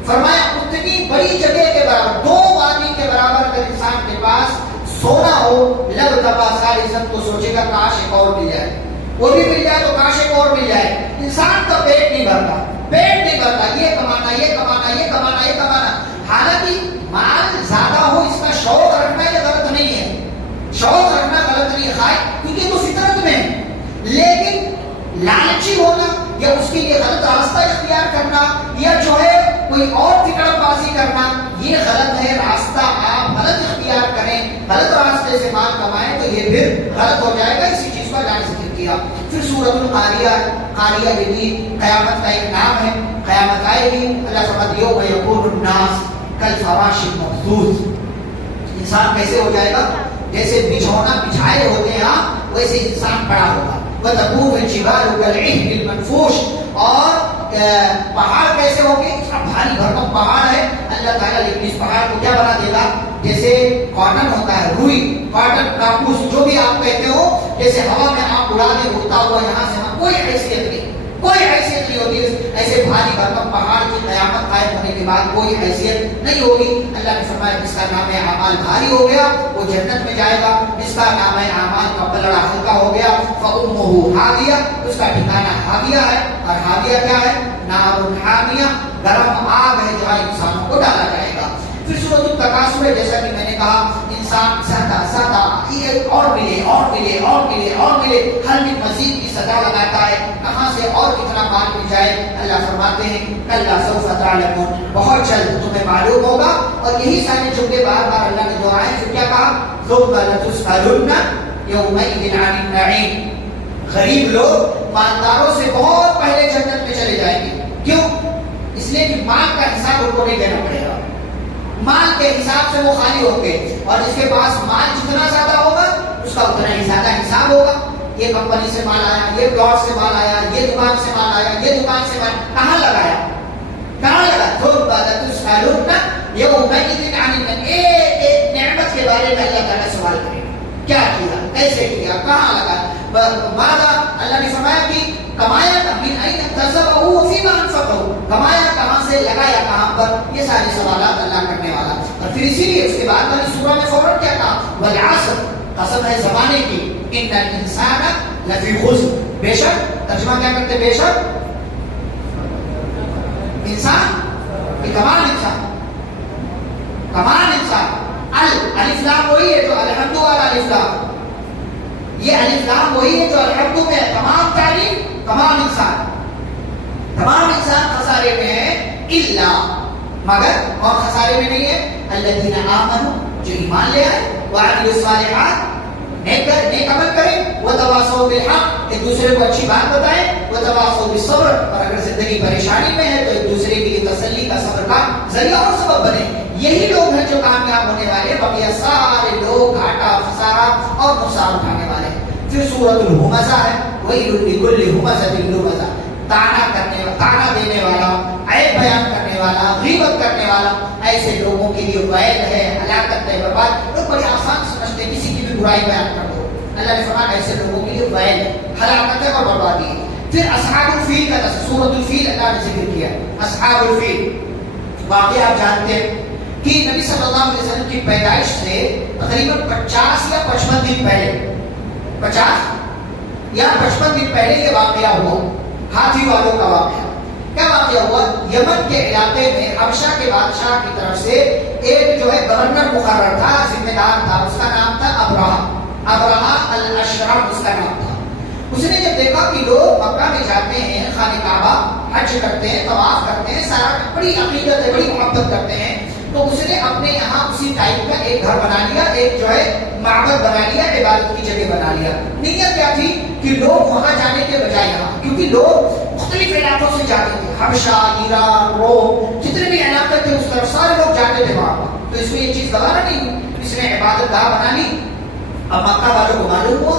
فرمایا اتنی بڑی جگہ کے برابر, 2 وادی کے برابر اگر انسان کے پاس سونا ہو, لب دبا ساری سب کو سوچے گا کاش ایک اور مل جائے, وہ بھی مل جائے تو کاش ایک اور مل جائے. انسان کا پیٹ نہیں بھرتا، پیٹ نہیں بھرتا، یہ کمانا یہ کمانا یہ کمانا یہ کمانا. حالانکہ مال زیادہ ہو اس کا شوق رکھنا یہ غلط نہیں ہے، شوق رکھنا غلط نہیں ہے کیونکہ وہ فطرت میں ہے. لیکن لالچی ہونا یا اس کے لیے غلط راستہ اختیار کرنا یا جو ہے کوئی اور فکر بازی کرنا یہ غلط ہے. راستہ آپ غلط اختیار کریں، غلط راستے سے مال کمائیں تو یہ پھر غلط ہو جائے گا. اسی چیز کو اللہ نے ذکر کیا. پھر سورۃ القاریہ، قاریہ یہ بھی قیامت کا ایک نام ہے. قیامت آئے گی، اللہ فرماتا ہے یوم یکون الناس کالفراش المبثوث. انسان کیسے ہو جائے گا؟ جیسے بچھونا بچھائے ہوتے ہیں ویسے انسان پڑا ہوگا. وَتَكُونُ الْجِبَالُ كَالْعِهْنِ الْمَنْفُوشِ. اور پہاڑ کیسے ہوں گے؟ بھاری بھرکم پہاڑ ہے. اللہ تعالیٰ لیکن اس پہاڑ کو کیا بنا دے گا؟ جیسے کاٹن ہوتا ہے، روئی، کاٹن، کاپوس، جو بھی آپ کہتے ہو، جیسے ہوا میں آپ اڑا دیں اڑتا ہوا یہاں سے وہاں، کوئی حیثیت نہیں، کوئی حیثیت نہیں ہوتی. ایسے بھاری بھرکم پہاڑ کی قیامت قائم ہونے کے بعد کوئی حیثیت نہیں ہوگی. اللہ نے فرمایا جس کا نام اعمال بھاری ہو گیا وہ جنت میں جائے گا، جس کا نام اعمال کا پلڑا ہلکا ہو گیا فأمہ ہاویہ، اس کا ٹھکانہ ہاویہ ہے. اور ہاویہ کیا ہے؟ نار حامیہ، گرم آگ ہے جہاں انسانوں کو ڈالا جائے گا. پھر سورۃ التکاثر ہے، جیسا کہ میں نے کہا انسان زیادہ یہ اور ملے اور ملے اور ملے اور ملے، ہر دن مزید کی سزا لگاتا ہے کہاں سے اور کتنا مال مل جائے. اللہ فرماتے ہیں کلا سوف تعلمون، بہت جلد تمہیں معلوم ہوگا. اور یہی سارے جملے بار بار اللہ نے دہرائے. پھر کیا کہا؟ ثم لتسألن یومئذ عن النعیم. غریب لوگ مالداروں سے بہت پہلے جنت میں چلے جائیں گے. کیوں؟ اس لیے کہ مال کا حساب ان کو نہیں دینا پڑے گا. مال کے حساب سے وہ خالی ہو گئے اور جس کے پاس مال جتنا زیادہ ہوگا اس کا اتنا ہی زیادہ حساب ہوگا. یہ کمپنی سے مال آیا، یہ پلاٹ سے مال آیا، یہ دکان سے مال آیا، یہ دکان سے مال کہاں لگایا، کہاں لگا؟ ایک نعمت کے بارے میں اللہ تعالیٰ سوال کرے گا، کیا کیا، کیسے کیا، کہاں لگا. ماذا، اللہ نے فرمایا کہ کمایا من این اکتسبہ فیما انفقہ، کمایا کہاں سے، لگایا کہاں پر. یہ سارے سوالات اللہ کرنے والا. اور پھر اسی لیے اس کے بعد والی سورہ میں فوراً کیا کہا؟ والعصر، قسم ہے زمانے کی، ان الانسان لفی خسر، بے شک. ترجمہ کیا کرتے؟ بے شک انسان، تمام انسان، تمام انسان. الف لام وہی ہے جو الحمد والا الف لام، یہ الف لام وہی ہے جو الحمد میں ہے. تمام تعلیم، تمام انسان، تمام انسان خسارے میں ہے الا، مگر اور خسارے میں نہیں ہے الذین آمنوا، جو ایمان لے آئے، وعملوا الصالحات، نیک عمل کریں، وتواصوا بالحق، ایک دوسرے کو اچھی بات بتائیں، وتواصوا بالصبر، اور اگر زندگی پریشانی میں ہے تو ایک دوسرے کے لیے تسلی کا، صبر کا ذریعہ اور سبب بنے. یہی لوگ ہیں جو کامیاب ہونے والے. بقیہ سارے لوگ گھاٹا، خسارہ اور نقصان اٹھانے والے ہیں. پھر سورۃ الہمزہ ہے، ویل لکل ہمزۃ لمزہ، تانا دینے والا، عیب بیان کرنے والا، غیبت کرنے والا، ایسے لوگوں کے لیے ویل ہے، ہلاکت ہے، برباد. لوگ بڑے آسان سمجھتے ہیں کسی کی بھی برائی بیان کر دو. اللہ نے فرمایا ایسے لوگوں کے لیے ویل ہے، ہلاکت ہے اور بربادی ہے. پھر اصحاب الفیل کا سورۃ الفیل اللہ نے ذکر کیا. اصحاب الفیل واقعہ آپ جانتے ہیں کہ نبی صلی اللہ علیہ وسلم کی پیدائش سے تقریباً 50 یا 55 دن پہلے، 50 یا 55 دن پہلے یہ واقعہ ہوا، ہاتھی والوں کا واقعہ. کیا واقعہ ہوا؟ یمن کے علاقے میں حبشہ کے بادشاہ کی طرف سے ایک جو ہے گورنر مقرر تھا، ذمہ دار تھا، اس کا نام تھا ابرہہ الاشرم اس کا نام تھا. اس نے جب دیکھا کہ لوگ مکہ میں جاتے ہیں، خانہ کعبہ حج کرتے ہیں، طواف کرتے ہیں، سارا بڑی عقیدت ہے، بڑی محبت کرتے ہیں، تو اس نے اپنے یہاں اسی ٹائپ کا ایک گھر بنا لیا، ایک جو ہے معبد بنا لیا، عبادت کی جگہ بنا لیا. نیت کیا تھی کہ لوگ وہاں جانے کے بجائے یہاں، کیونکہ لوگ مختلف علاقوں سے جاتے تھے، حبشہ، ایران، روم، جتنے بھی علاقے تھے اس طرف سارے لوگ جاتے تھے وہاں. تو اس میں یہ چیز گوارا نہیں، اس نے عبادت گاہ بنا لی. اب مکہ والوں کو معلوم ہوا،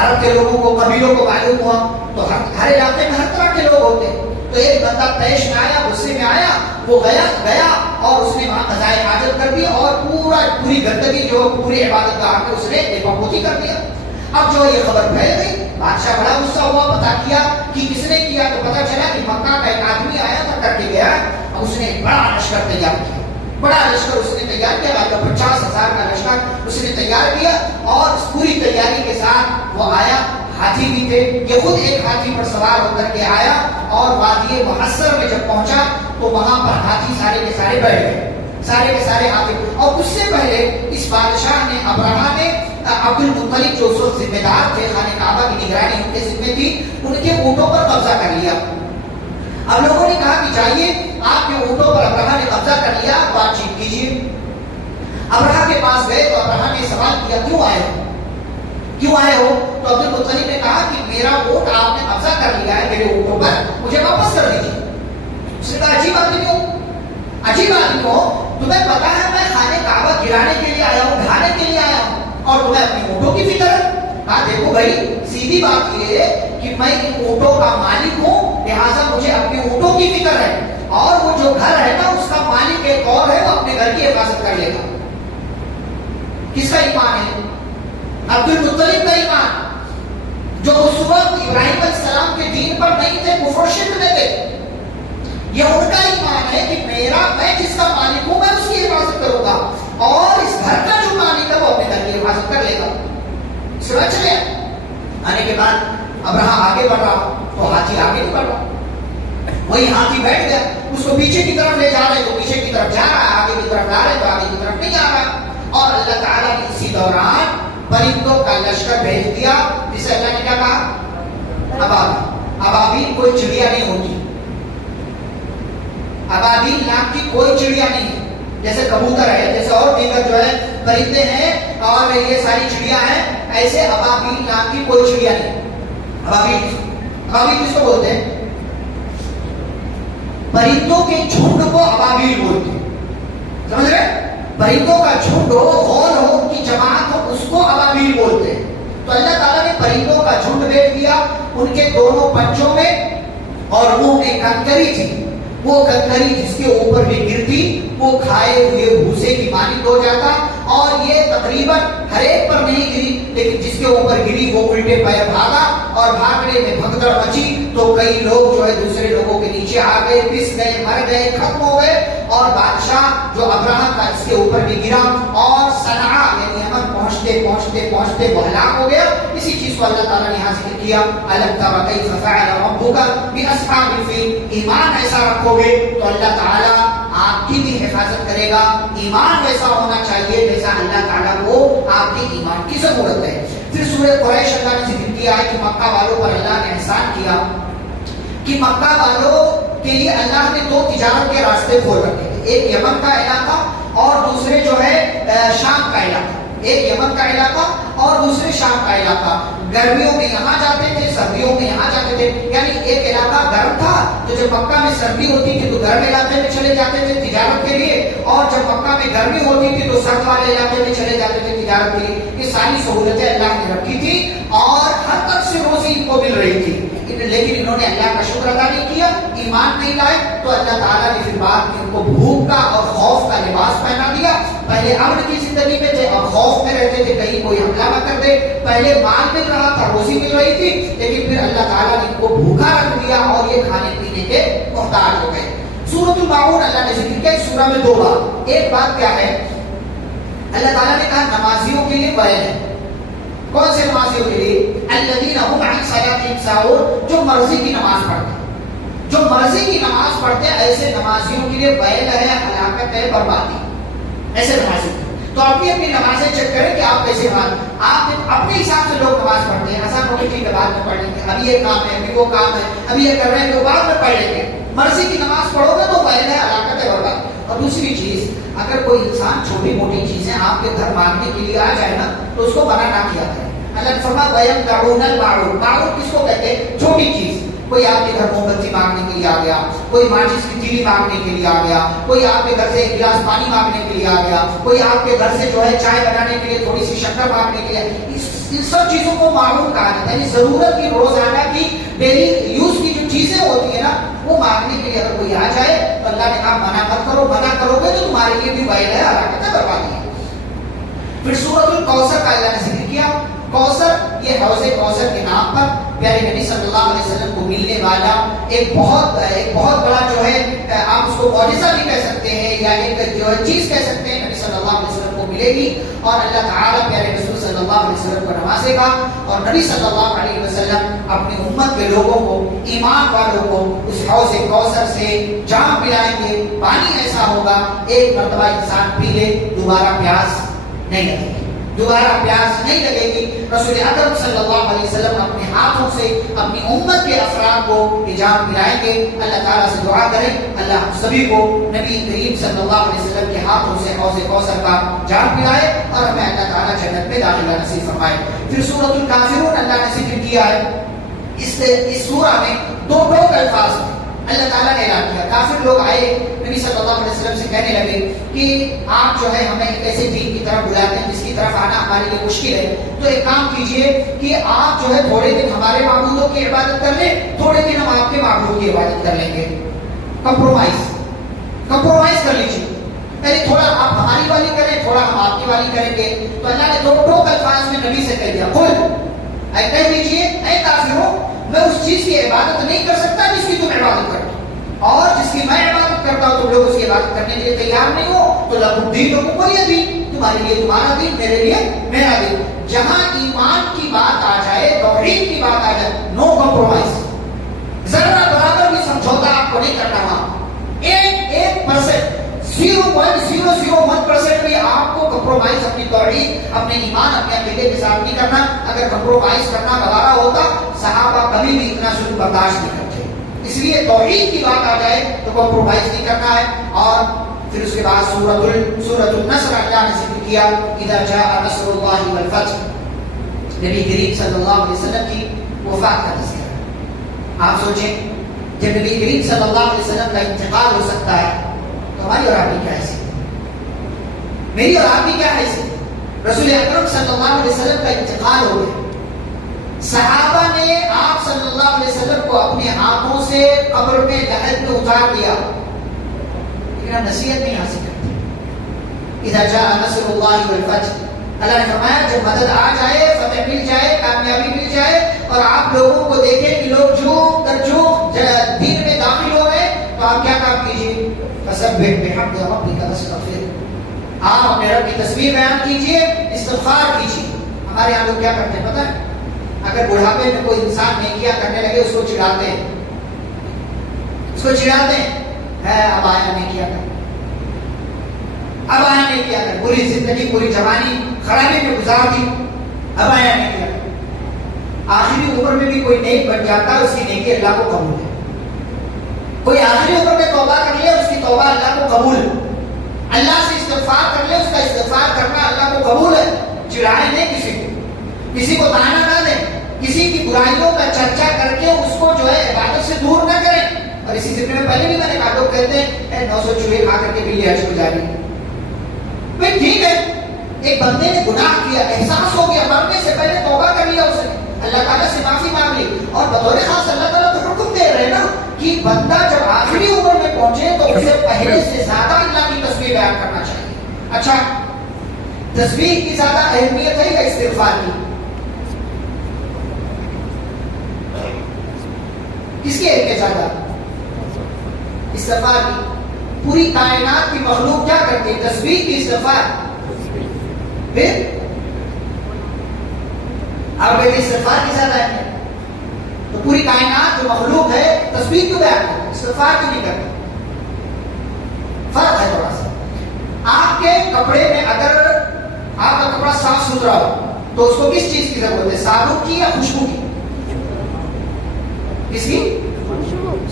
عرب کے لوگوں کو، قبیلوں کو معلوم ہوا، تو ہر علاقے میں ہر طرح کے لوگ ہوتے. تو ایک بندہ پیش میں آیا، غصے میں آیا، وہ گیا اور اس نے وہاں قضائے حاجت کر دی اور پوری گندگی جو پورے عبادت گاہ میں اس نے بےپوتی کر دیا. اب جو یہ خبر پھیل گئی، بادشاہ بڑا غصہ ہوا، پتا کیا کہ کس نے کیا، تو پتا چلا کہ مکہ کا ایک آدمی آیا تھا، کر کے گیا. اور اس نے بڑا لشکر تیار کیا، بڑا لشکر اس نے تیار کیا، 50,000 کا لشکر اس نے تیار کیا. اور اس پوری تیاری کے ساتھ وہ آیا، ہاتھی بھی تھے. یہ خود ایک ہاتھی پر سوار ہو کر کے آیا اور وادی محصر میں جب پہنچا تو وہاں پر ہاتھی سارے کے سارے بیٹھ گئے, سارے کے سارے ہاتھی. اور اس سے پہلے اس بادشاہ نے ابرہہ نے عبد المطلب جو اس وقت ذمہ دار تھے, خانہ کعبہ کی نگرانی ان کے ذمہ تھی, ان کے اونٹوں پر قبضہ کر لیا. اب لوگوں نے کہا کہ جائیے آپ کے اونٹوں پر ابرہہ نے قبضہ کر لیا, بات چیت کیجیے. ابرہہ کے پاس گئے تو ابرہہ نے سوال کیا کیوں آئے ہو, کیوں آئے ہو؟ تو عبد المطلب نے کہا کہ میرا اونٹ آپ نے قبضہ کر لیا ہے میرے اونٹوں پر, مجھے واپس کر دیجیے. اس نے کہا عجیب آدمی ہو, عجیب آدمی ہو, تمہیں پتا ہے میں خانہ کعبہ گرانے کے لیے آیا ہوں, ڈھانے کے لیے آیا ہوں, اور تمہیں اپنی اونٹوں کی فکر ہے. کہا دیکھو بھائی سیدھی بات یہ ہے کہ میں ان اونٹوں کا مالک ہوں, لہٰذا مجھے اپنے اونٹوں کی فکر ہے, اور وہ جو گھر ہے نا اس کا مالک ایک اور ہے, وہ اپنے گھر کی حفاظت کر لے گا. کس کا ایمان ہے؟ عبد المطلب کا ایمان, جو اس وقت ابراہیم علیہ السلام کے دین پر نہیں تھے, کفر و شرک میں تھے. یہ ان کا ایمان ہے کہ میں جس کا مالک ہوں میں اس کی حفاظت کروں گا, اور اس گھر کا جو مالک ہے وہ اپنے گھر کی حفاظت کر لے گا. سمجھ چلے آنے کے بعد ابرہہ آگے بڑھ رہا تو ہاتھی آگے نہیں بڑھ رہا, وہی ہاتھی بیٹھ گیا, اس کو پیچھے کی طرف لے جا رہے تو پیچھے کی طرف جا رہا ہے, آگے کی طرف لا رہے تو آگے کی طرف نہیں آ رہا. اور اللہ تعالیٰ نے اسی دوران پرندوں کا لشکر بھیج دیا, جسے اللہ نے کیا کہا ابابیل. ابابیل کوئی چڑیا نہیں ہوتی, ابابیل نام کی کوئی چڑیا نہیں ہے. جیسے کبوتر ہے, جیسے اور دیگر جو ہے پرندے ہیں اور یہ ساری چڑیا ہیں, ایسے ابابیل نام کی کوئی چڑیا نہیں. ابابیل کس کو بولتے ہیں؟ پرندوں کے جھنڈ کو ابابیل بولتے ہیں. سمجھ رہے؟ پرندوں کا جھنڈ ہو, غول ہو, ان کی جماعت ہو, اس کو ابابیل بولتے ہیں. تو اللہ تعالیٰ نے پرندوں کا جھنڈ بھیج دیا, ان کے دونوں پنجوں میں اور منہ میں کنکری تھی. وہ کنکری جس کے اوپر بھی گرتی وہ کھائے ہوئے بھوسے کی مانند ہو جاتا, اور یہ تقریباً ہر ایک پر نہیں گری, لیکن جس کے اوپر گری وہ الٹے پیر بھاگا, اور بھاگنے میں بھگدڑ مچی تو کئی لوگ جو ہے دوسرے لوگوں کے نیچے آ گئے, پس گئے, مر گئے, ختم ہو گئے. اور بادشاہ جو ابرہہ کا اس کے اوپر بھی گرا اور صنعاء یعنی یمن پہنچتے پہنچتے پہنچتے وہ ہلاک ہو گیا. اسی چیز کو اللہ تعالیٰ نے یہاں ذکر کیا, الم تر کیف فعل ربک باصحاب الفیل. ایمان ایسا رکھو گے تو اللہ تعالیٰ آپ کی بھی حفاظت کرے گا. ایمان ویسا ہونا چاہیے جیسا اللہ تعالیٰ کو آپ کے ایمان کی ضرورت ہے. پھر سورہ قریش اللہ نے ذکر کیا ہے کہ مکہ والوں پر اللہ نے احسان کیا کہ مکہ والوں کے لیے اللہ نے دو تجارت کے راستے کھول رکھے تھے, ایک یمن کا علاقہ اور دوسرے جو ہے شام کا علاقہ. ایک یمن کا علاقہ اور دوسرے شام کا علاقہ. گرمیوں میں یہاں جاتے تھے, سردیوں میں یہاں جاتے تھے. یعنی ایک علاقہ گرم تھا تو جب مکہ میں سردی ہوتی تھی تو گرم علاقے میں چلے جاتے تھے تجارت کے لیے, اور جب مکہ میں گرمی ہوتی تھی تو سرد والے علاقے میں چلے جاتے تھے تجارت کے لیے. یہ ساری سہولتیں اللہ نے رکھی تھی اور ہر طرف سے روزی ان کو مل رہی تھی, لیکن انہوں نے اللہ کا شکر ادا نہیں کیا, ایمان نہیں لائے. تو اللہ تعالیٰ نے پھر بعد میں ان کو بھوک کا اور خوف کا لباس پہنا دیا. پہلے امن کی زندگی میں تھے, اب خوف میں رہتے تھے کہیں کوئی حملہ نہ کر دے. پہلے مال مل رہا تھا, روزی مل رہی تھی, لیکن پھر اللہ تعالیٰ نے ان کو بھوکا رکھ دیا اور یہ کھانے پینے کے محتاج ہو گئے. سورۃ الماعون اللہ نے ذکر کیا, اس سورہ میں دو بات. ایک بات کیا ہے, اللہ تعالیٰ نے کہا نمازیوں کے لیے بیان ہے. کون سے نمازیوں کے لیے؟ الذین هم عن صلاتهم ساہون, جو مرضی کی نماز پڑھتے ہیں, جو مرضی کی نماز پڑھتے ہیں, ایسے نمازیوں کے لیے ویل ہے, ہلاکت ہے, بربادی. ایسے نمازی تو اپنی اپنی نمازیں چیک کریں کہ آپ کیسے آپ اپنے حساب سے لوگ نماز پڑھتے ہیں. ایسا ہوگی ٹھیک ہے بعد میں پڑھ لیں گے, ابھی یہ کام ہے, ابھی وہ کام ہے, ابھی یہ کر رہے ہیں تو بعد میں پڑھ لیں گے. مرضی کی نماز پڑھو گے تو ویل ہے, ہلاکت ہے, بربادی. اور دوسری چیز, اگر کوئی انسان چھوٹی موٹی چیزیں آپ کے گھر مانگنے کے لیے آ جائے نا تو اس کو منع نہ کیا جائے. اللہ فرمایا وَيَمْنَعُونَ الْمَعْرُوفَ. معروف کس کو کہتے ہیں؟ چھوٹی چیز. کوئی آپ کے گھر موم بتی مانگنے کے لیے آ گیا, کوئی ماچس کی تیلی مانگنے کے لیے آ گیا, کوئی آپ کے گھر سے ایک گلاس پانی مانگنے کے لیے آ گیا, کوئی آپ کے گھر سے جو ہے چائے بنانے کے لیے تھوڑی سی شکر مانگنے کے لیے. ان سب چیزوں کو معروف کہا جاتا ہے. یعنی ضرورت کی, روزانہ کی, ڈیلی یوز کی جو چیزیں ہوتی ہیں نا وہ مانگنے کے لیے اگر کوئی آ جائے تو اللہ نے کہا منع مت کرو. منع کرو گے تو تمہارے لیے بھی ویل ہے, ہلاکت ہے, بربادی ہے. پھر سورۃ الکوثر کا اللہ نے ذکر کیا. کوثر یہ حوض کوثر کے نام پر پیارے نبی صلی اللہ علیہ وسلم کو ملنے والا ایک بہت بڑا جو ہے آپ اس کو معجزہ بھی کہہ سکتے ہیں یا ایک جو ہے چیز کہہ سکتے ہیں، نبی صلی اللہ علیہ وسلم کو ملے گی اور اللہ تعالیٰ پیارے رسول صلی اللہ علیہ وسلم کو نوازے گا اور نبی صلی اللہ علیہ وسلم اپنی امت کے لوگوں کو، ایمان والوں کو اس حوض کوثر سے جام پلائیں گے. پانی ایسا ہوگا ایک مرتبہ انسان پی لے دوبارہ پیاس نہیں لگے گی، دوبارہ پیاس نہیں لگے گی. رسول اکرم صلی اللہ علیہ وسلم اپنے ہاتھوں سے اپنی امت کے افراد کو یہ جام پلائیں گے. اللہ تعالیٰ سے دعا کریں اللہ ہم سبھی کو نبی کریم صلی اللہ علیہ وسلم کے ہاتھوں سے حوض کوثر کا جام پلائے اور ہمیں اللہ تعالیٰ جنت میں داخلہ نصیب فرمائے. پھر سورۃ الکافرون اللہ نے ذکر کیا ہے. اس سورہ میں دو الفاظ ہیں اللہ تعالیٰ نے اعلان کیا. کافر لوگ آئے نبی صلی اللہ علیہ وسلم سے کہنے لگے کہ آپ جو ہے ہمیں ایک ایسے دین کی طرف بلاتے ہیں جس کی طرف آنا ہمارے لیے مشکل ہے، تو ایک کام کیجئے کہ آپ جو ہے تھوڑے دن ہمارے معبودوں کی عبادت کر لیں، تھوڑے دن ہم آپ کے معبود کی عبادت کر لیں گے. کمپرومائز کر لیجیے، پہلے تھوڑا آپ ہماری والی کریں، تھوڑا ہم آپ کی والی کریں گے. تو اللہ نے دو الفاظ میں نبی سے کہہ دیا، کہہ دیجیے اے کافروں میں اس چیز کی عبادت نہیں کر سکتا جس کی تم عبادت کرتے ہو، اور جس کی میں عبادت کرتا ہوں تم لوگ اس کی عبادت کرنے کے لیے تیار نہیں ہو تو لکم دینکم ولی دین، تمہارے لیے تمہارا دین، میرے لیے میرا دین. جہاں ایمان کی بات آ جائے، توحید کی بات آ جائے، نو کمپرومائز، ذرا برابر بھی سمجھوتا آپ کو نہیں کرنا. وہاں 1% 0.001% بھی آپ کو کمپرومائز اپنی توحید، اپنے ایمان، اپنے عقیدے کے ساتھ نہیں کرنا. اگر کمپرومائز کرنا گوارا ہوتا صحابہ کبھی بھی اتنا ظلم برداشت نہیں کرتے. اس لیے توحید کی بات آ جائے تو کمپرومائز نہیں کرنا ہے. اور پھر اس کے بعد سورۃ النصر اللہ نے ذکر کیا، اذا جاء نصر اللہ والفتح، نبی کریم صلی اللہ علیہ وسلم کی وفات کا تذکرہ. آپ سوچیں جب نبی کریم صلی اللہ علیہ وسلم کا انتقال ہو سکتا ہے تو ہماری اور آپ کی کیا حیثیت، میری اور آپ کی کیا حیثیت. رسول اکرم صلی اللہ علیہ وسلم کا انتقال ہو گیا، صحابہ نے آپ صلی اللہ علیہ وسلم کو اپنے ہاتھوں سے قبر میں لحد میں اتار دیا، لیکن ہم نصیحت نہیں حاصل کرتے. اذا جاء نصر اللہ والفتح، اللہ نے فرمایا جب مدد آ جائے، فتح مل جائے، کامیابی مل جائے اور آپ لوگوں کو دیکھیں کہ لوگ جھوم در جھوم دین میں داخل ہو گئے، تو آپ کیا کام کیجیے، فسبح بحمد ربک واستغفر، آپ اپنے رب کی تسبیح بیان کیجیے، استغفار کیجیے. ہمارے یہاں لوگ کیا کرتے ہیں پتہ ہے، اگر بڑھاپے میں کوئی انسان نیکیاں کرنے لگے اس کو چڑھاتے ہیں، اب آیا نہیں کیا کر، اب آیا نہیں کیا کر، پوری زندگی پوری جوانی خرابی میں گزار دی، اب آیا نہیں کیا کر. آخری عمر میں بھی کوئی نیک بن جاتا ہے، اس کی نیکی اللہ کو قبول ہے. کوئی آخری عمر میں توبہ کر لے، اس کی توبہ اللہ کو قبول ہے. اللہ سے استغفار کر لے، اس کا استغفار کرنا اللہ کو قبول ہے. چڑھائے نہیں کسی کو تانا نہ دیں، کسی کی برائیوں کا چرچا کر کے اس کو جو ہے عبادت سے دور نہ کریں. اور اسی ذکر میں پہلے بھی میں نے کہا، لوگ کہتے ہیں 900 چوہے کھا کر کے بلی حج کو جا رہی. بھائی ٹھیک ہے، ایک بندے نے گناہ کیا، احساس ہو گیا، مرنے سے پہلے توبہ کر لیا، اس نے اللہ تعالیٰ سے معافی مانگ لی، اور بطور خاص اللہ تعالیٰ کو حکم دے رہے نا کہ بندہ جب آخری عمر میں پہنچے تو اسے پہلے سے زیادہ اللہ کی تسبیح بیان کرنا چاہیے. اچھا، تسبیح کی زیادہ اہمیت ہے یا استغفار کی؟ کس کی اہمیت زیادہ؟ استغفار کی. پوری کائنات کی مخلوق کیا کرتی ہے؟ تسبیح کی، استغفار. پھر آپ کہتے ہیں استغفار کی زیادہ ہے، تو پوری کائنات جو مخلوق ہے تسبیح کیوں بیان کرتی ہے، استغفار کیوں نہیں کرتی؟ فرق ہے تھوڑا سا. آپ کے کپڑے میں اگر آپ کا کپڑا صاف ستھرا ہو تو اس کو کس چیز کی ضرورت ہے، صابن کی یا خوشبو کی؟ کس کی؟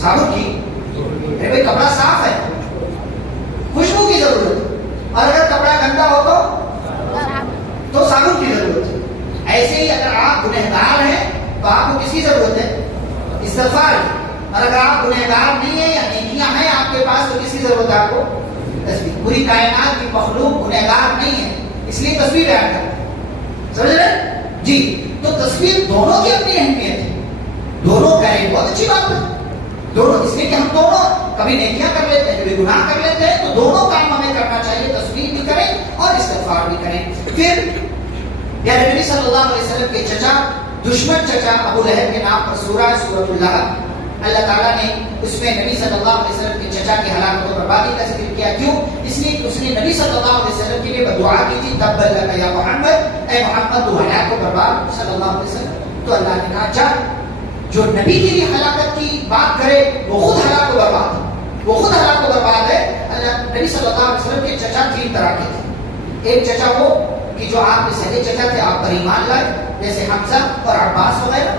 صابن کی. بھائی کپڑا صاف ہے، خوشبو کی ضرورت ہے. اور اگر کپڑا گندا ہو تو صابن کی ضرورت ہے. ایسے ہی اگر آپ گنہگار ہیں تو آپ کو کس کی ضرورت ہے، استغفار کی. اور اگر آپ گنہگار نہیں ہیں یا نیکیاں ہیں آپ کے پاس تو کس کی ضرورت ہے آپ کو، تسبیح. پوری کائنات کی مخلوق گنہگار نہیں ہے، اس لیے تسبیح بیان کرتے ہیں. سمجھ رہے جی؟ تو تسبیح دونوں کی اپنی اہمیت ہے، دونوں کریں بہت اچھی بات ہے. دونوں اس لیے کہ ہم دونوں کبھی نیکیاں کر لیتے ہیں، کبھی گناہ کر لیتے ہیں، تو دونوں کام ہمیں کرنا چاہیے، تسبیح بھی کریں اور استغفار بھی کریں. پھر پیارے نبی صلی اللہ علیہ وسلم کے چچا دشمن چچا ابو لہب کے نام پر سورہ سورۃ اللہب، اللہ تعالیٰ نے اس میں نبی صلی اللہ علیہ وسلم کے چچا کی ہلاکت و بربادی کا ذکر کیا. کیوں؟ اس لیے اس نے نبی صلی اللہ علیہ وسلم کے لیے دعا کی تھی، تبت لک یا محمد، اے محمد تو ہلاک و برباد صلی اللہ علیہ وسلم. تو اللہ نے کہا جا، جو نبی کے لیے ہلاکت کی بات کرے وہ خود ہلاک و برباد ہے، وہ خود ہلاک و برباد ہے. اللہ نبی صلی اللہ علیہ وسلم کے چچا 3 طرح کے تھے. ایک چچا وہ کہ جو آپ کے سگے چچا تھے، آپ پر ایمان لائے، جیسے حمزہ اور عباس وغیرہ.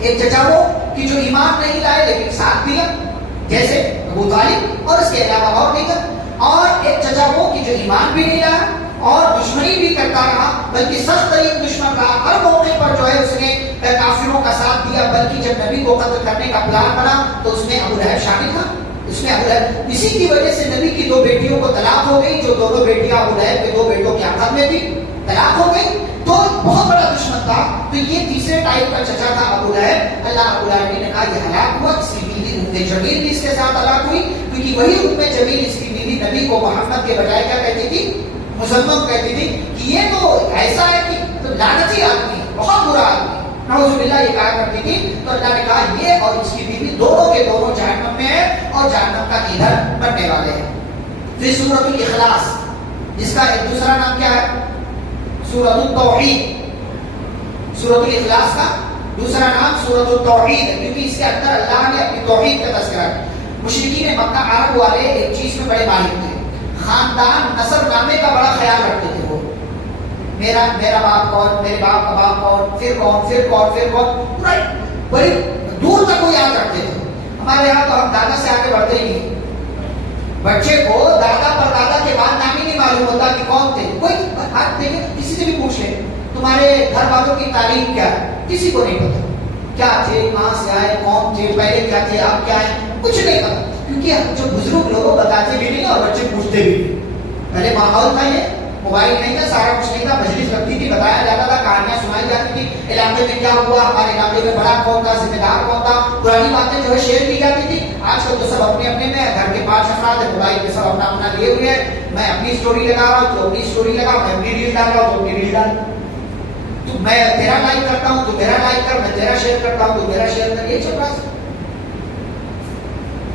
ایک چچا وہ کہ جو ایمان نہیں لائے لیکن ساتھ دیا، جیسے ابو طالب اور اس کے علاوہ اور دیگر. اور ایک چچا وہ کہ جو ایمان بھی نہیں لایا اور دشمنی بھی کرتا رہا، بلکہ سخت ترین دشمن رہا. ہر موقع پر جو ہے اس نے کافروں کا ساتھ دیا، بلکہ جب نبی کو قتل کرنے کا پلان بنا تو اس میں ابو لہب شامل تھا. اس میں ابو لہب، اسی کی وجہ سے نبی کی 2 بیٹیوں کو طلاق ہو گئی، جو دونوں بیٹیاں ابو لہب کے 2 بیٹوں کے عقد میں تھی، طلاق ہو گئی. تو بہت بڑا دشمن تھا. تو یہ تیسرے ٹائپ کا چچا تھا ابو لہب. اللہ رب العالمین نے کہا یہ ہلاک ہوا. اس کی بیوی ام جمیل بھی اس کے ساتھ ہلاک ہوئی، کیونکہ وہی ام جمیل اس کی بیوی نبی کو محمد کے بجائے کیا کہتی تھی؟ مزمم کہتی تھی کہ یہ تو ایسا ہے کہ تو لعنتی آدمی ہے، بہت برا آدمی ہے، نعوذ باللہ، یہ کہا کرتی تھی. تو اللہ نے کہا یہ اور اس کی بیوی دونوں کے دونوں جہنم میں ہیں اور جہنم کا ایندھن بننے والے ہیں. پھر سورۃ الاخلاص، جس کا ایک دوسرا نام کیا ہے؟ سورۃ التوحید. سورۃ الاخلاص کا دوسرا نام سورۃ التوحید ہے، کیونکہ اس کے اندر اللہ نے اپنی توحید کا تذکرہ کیا. مشرکین مکہ عرب والے ایک چیز میں بڑے ماہر تھے، خاندان نسب نامے کا بڑا خیال رکھتے تھے. وہ میرا باپ کون، میرے باپ کا باپ کون، پھر کون، پھر کون، پھر کون، پورا بڑی دور تک وہ یاد رکھتے تھے. ہمارے یہاں تو ہم دادا سے آگے بڑھتے ہی نہیں. بچے کو دادا پر دادا کے بعد نام ہی نہیں معلوم ہوتا کہ کون تھے. کوئی ہاتھ دیکھے، کسی سے بھی پوچھ لیں تمہارے گھر والوں کی تعلیم کیا ہے، کسی کو نہیں پتا. کیا تھے، کہاں سے آئے، کون تھے، پہلے کیا تھے، اب کیا ہے، کچھ نہیں پتا. کیونکہ جو بزرگ لوگ بتاتے بھی نہیں اور بچے پوچھتے بھی نہیں. پہلے ماحول تھا، یہ موبائل نہیں تھا، سارا کچھ نہیں تھا. مجلس لگتی تھی، بتایا جاتا تھا، کہانیاں سنائی جاتی تھی، علاقے میں کیا ہوا، ہمارے علاقے میں بڑا کون تھا، ذمہ دار کون تھا، پرانی باتیں جو ہے شیئر کی جاتی تھی. آج کل تو سب اپنے اپنے میں، گھر کے 5 افراد ہیں، موبائل پہ سب اپنا اپنا لیے ہوئے ہیں. میں اپنی اسٹوری لگا رہا ہوں تو اپنی اسٹوری لگا، میں اپنی ریل ڈال رہا ہوں تو اپنی ریل ڈال. تو میں تیرا لائک کرتا ہوں تو میرا لائک کر، میں تیرا شیئر کرتا ہوں تو میرا شیئر کر، یہ چل رہا ہے.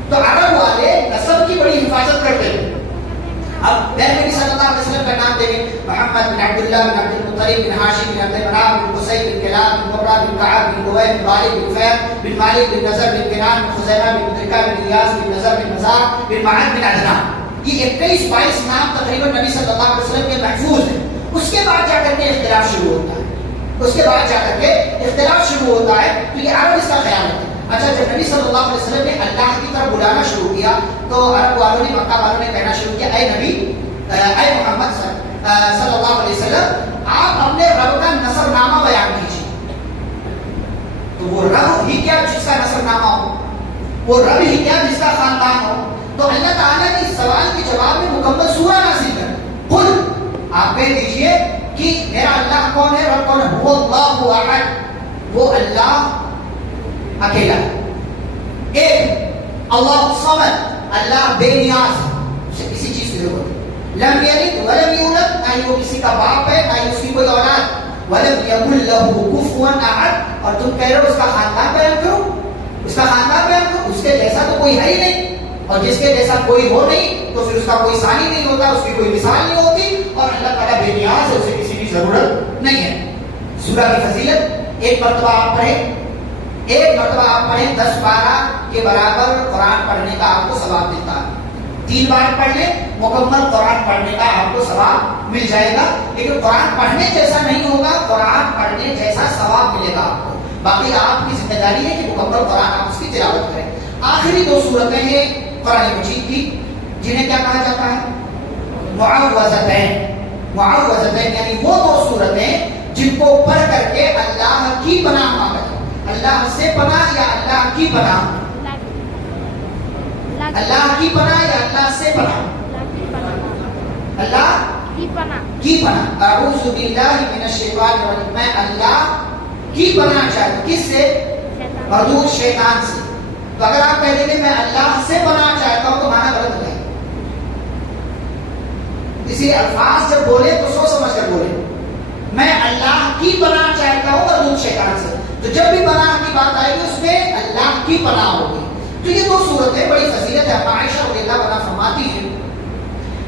تو عرب والے نسب کی بڑی حفاظت کرتے ہیں. اب نبی صلی اللہ علیہ وسلم کا نام دیکھیں، محمد بن عبداللہ بن عبد المطلب بن ہاشم بن عبد مناف بن قصی بن کلاب بن مرہ بن کعب بن لؤی بن غالب بن فہر بن مالک بن نضر بن کنان بن خزیمہ بن مدرکہ بن الیاس بن نضر بن مزاح بن معد بن عدنان. یہ 21-22 نام تقریباً نبی صلی اللہ علیہ وسلم کے محفوظ ہیں. اس کے بعد جا کر کے اختلاف شروع ہوتا ہے. اس کے بعد جا کر کے اختلاف شروع ہوتا ہے، کیونکہ عرب اس کا خیال رکھتے ہیں. اچھا، جب نبی صلی اللہ علیہ وسلم نے اللہ کی طرف بلانا شروع کیا تو عرب والوں نے، مکہ والوں نے کہنا شروع کیا، اے نبی، اے محمد صلی اللہ علیہ وسلم، آپ اپنے رب کا نصر نامہ بیان کیجیے. تو وہ رب ہی کیا جس کا نصر نامہ ہو، وہ رب ہی کیا جس کا خاندان ہو. تو اللہ تعالیٰ نے اس سوال کے جواب میں مکمل سورہ نازل کر، قل، آپ کہہ دیجیے کہ میرا اللہ کون ہے، رب کون ہے، هو اللہ احد، وہ اللہ اکیلا ہے، ایک، اللہ الصمد، اللہ بے نیاز، اسے کسی چیز کی ضرورت ہے. لم یلد ولم یولد، نہ ہی وہ کسی کا باپ ہے نہ ہی اس کی کوئی اولاد. ولم یکن لہ کفوا احد، اور تم کہہ رہے ہو اس کا خاندان بیان کرو، اس کا خاندان بیان کرو. اس کے جیسا تو کوئی ہے ہی نہیں، اور جس کے جیسا کوئی ہو نہیں تو پھر اس کا کوئی ثانی نہیں ہوتا، اس کی کوئی مثال نہیں ہوتی. اور اللہ تعالیٰ بے نیاز ہے، اسے کسی کی ضرورت نہیں ہے. سورہ کی فضیلت، ایک مرتبہ آپ پڑھیں، ایک مرتبہ آپ پڑھیں 10-12 کے برابر قرآن پڑھنے کا آپ کو ثواب ملتا ہے. 3 بار پڑھ لیں، مکمل قرآن پڑھنے کا آپ کو ثواب مل جائے گا. لیکن قرآن پڑھنے جیسا نہیں ہوگا، قرآن پڑھنے جیسا ثواب ملے گا آپ کو. باقی آپ کی ذمہ داری ہے کہ مکمل قرآن آپ اس کی تلاوت کریں. آخری 2 صورتیں ہیں قرآن مجید کی، جنہیں کیا کہا جاتا ہے، معوذتین. معوذتین یعنی وہ 2 صورتیں جن کو پڑھ کر کے اللہ کی پناہ مانگا جائے. اللہ سے پناہ یا اللہ کی پناہ، اللہ کی پناہ یا اللہ سے پناہ، اللہ کی پناہ. اعوذ باللہ من الشیطان الرجیم، میں اللہ کی پناہ چاہتا ہوں، کس سے، مردود شیطان سے. تو اگر آپ کہہ دیں کہ میں اللہ سے پناہ چاہتا ہوں تو معنی غلط ہو جائے. اسی الفاظ جب بولے تو سوچ سمجھ کر بولے. میں اللہ کی پناہ چاہتا ہوں مردود شیطان سے. تو جب بھی پناہ کی بات آئے گی اس میں اللہ کی پناہ ہوگی. تو یہ دو صورتیں بڑی فضیلت ہے. عائشہ رضی اللہ عنہا فرماتی ہیں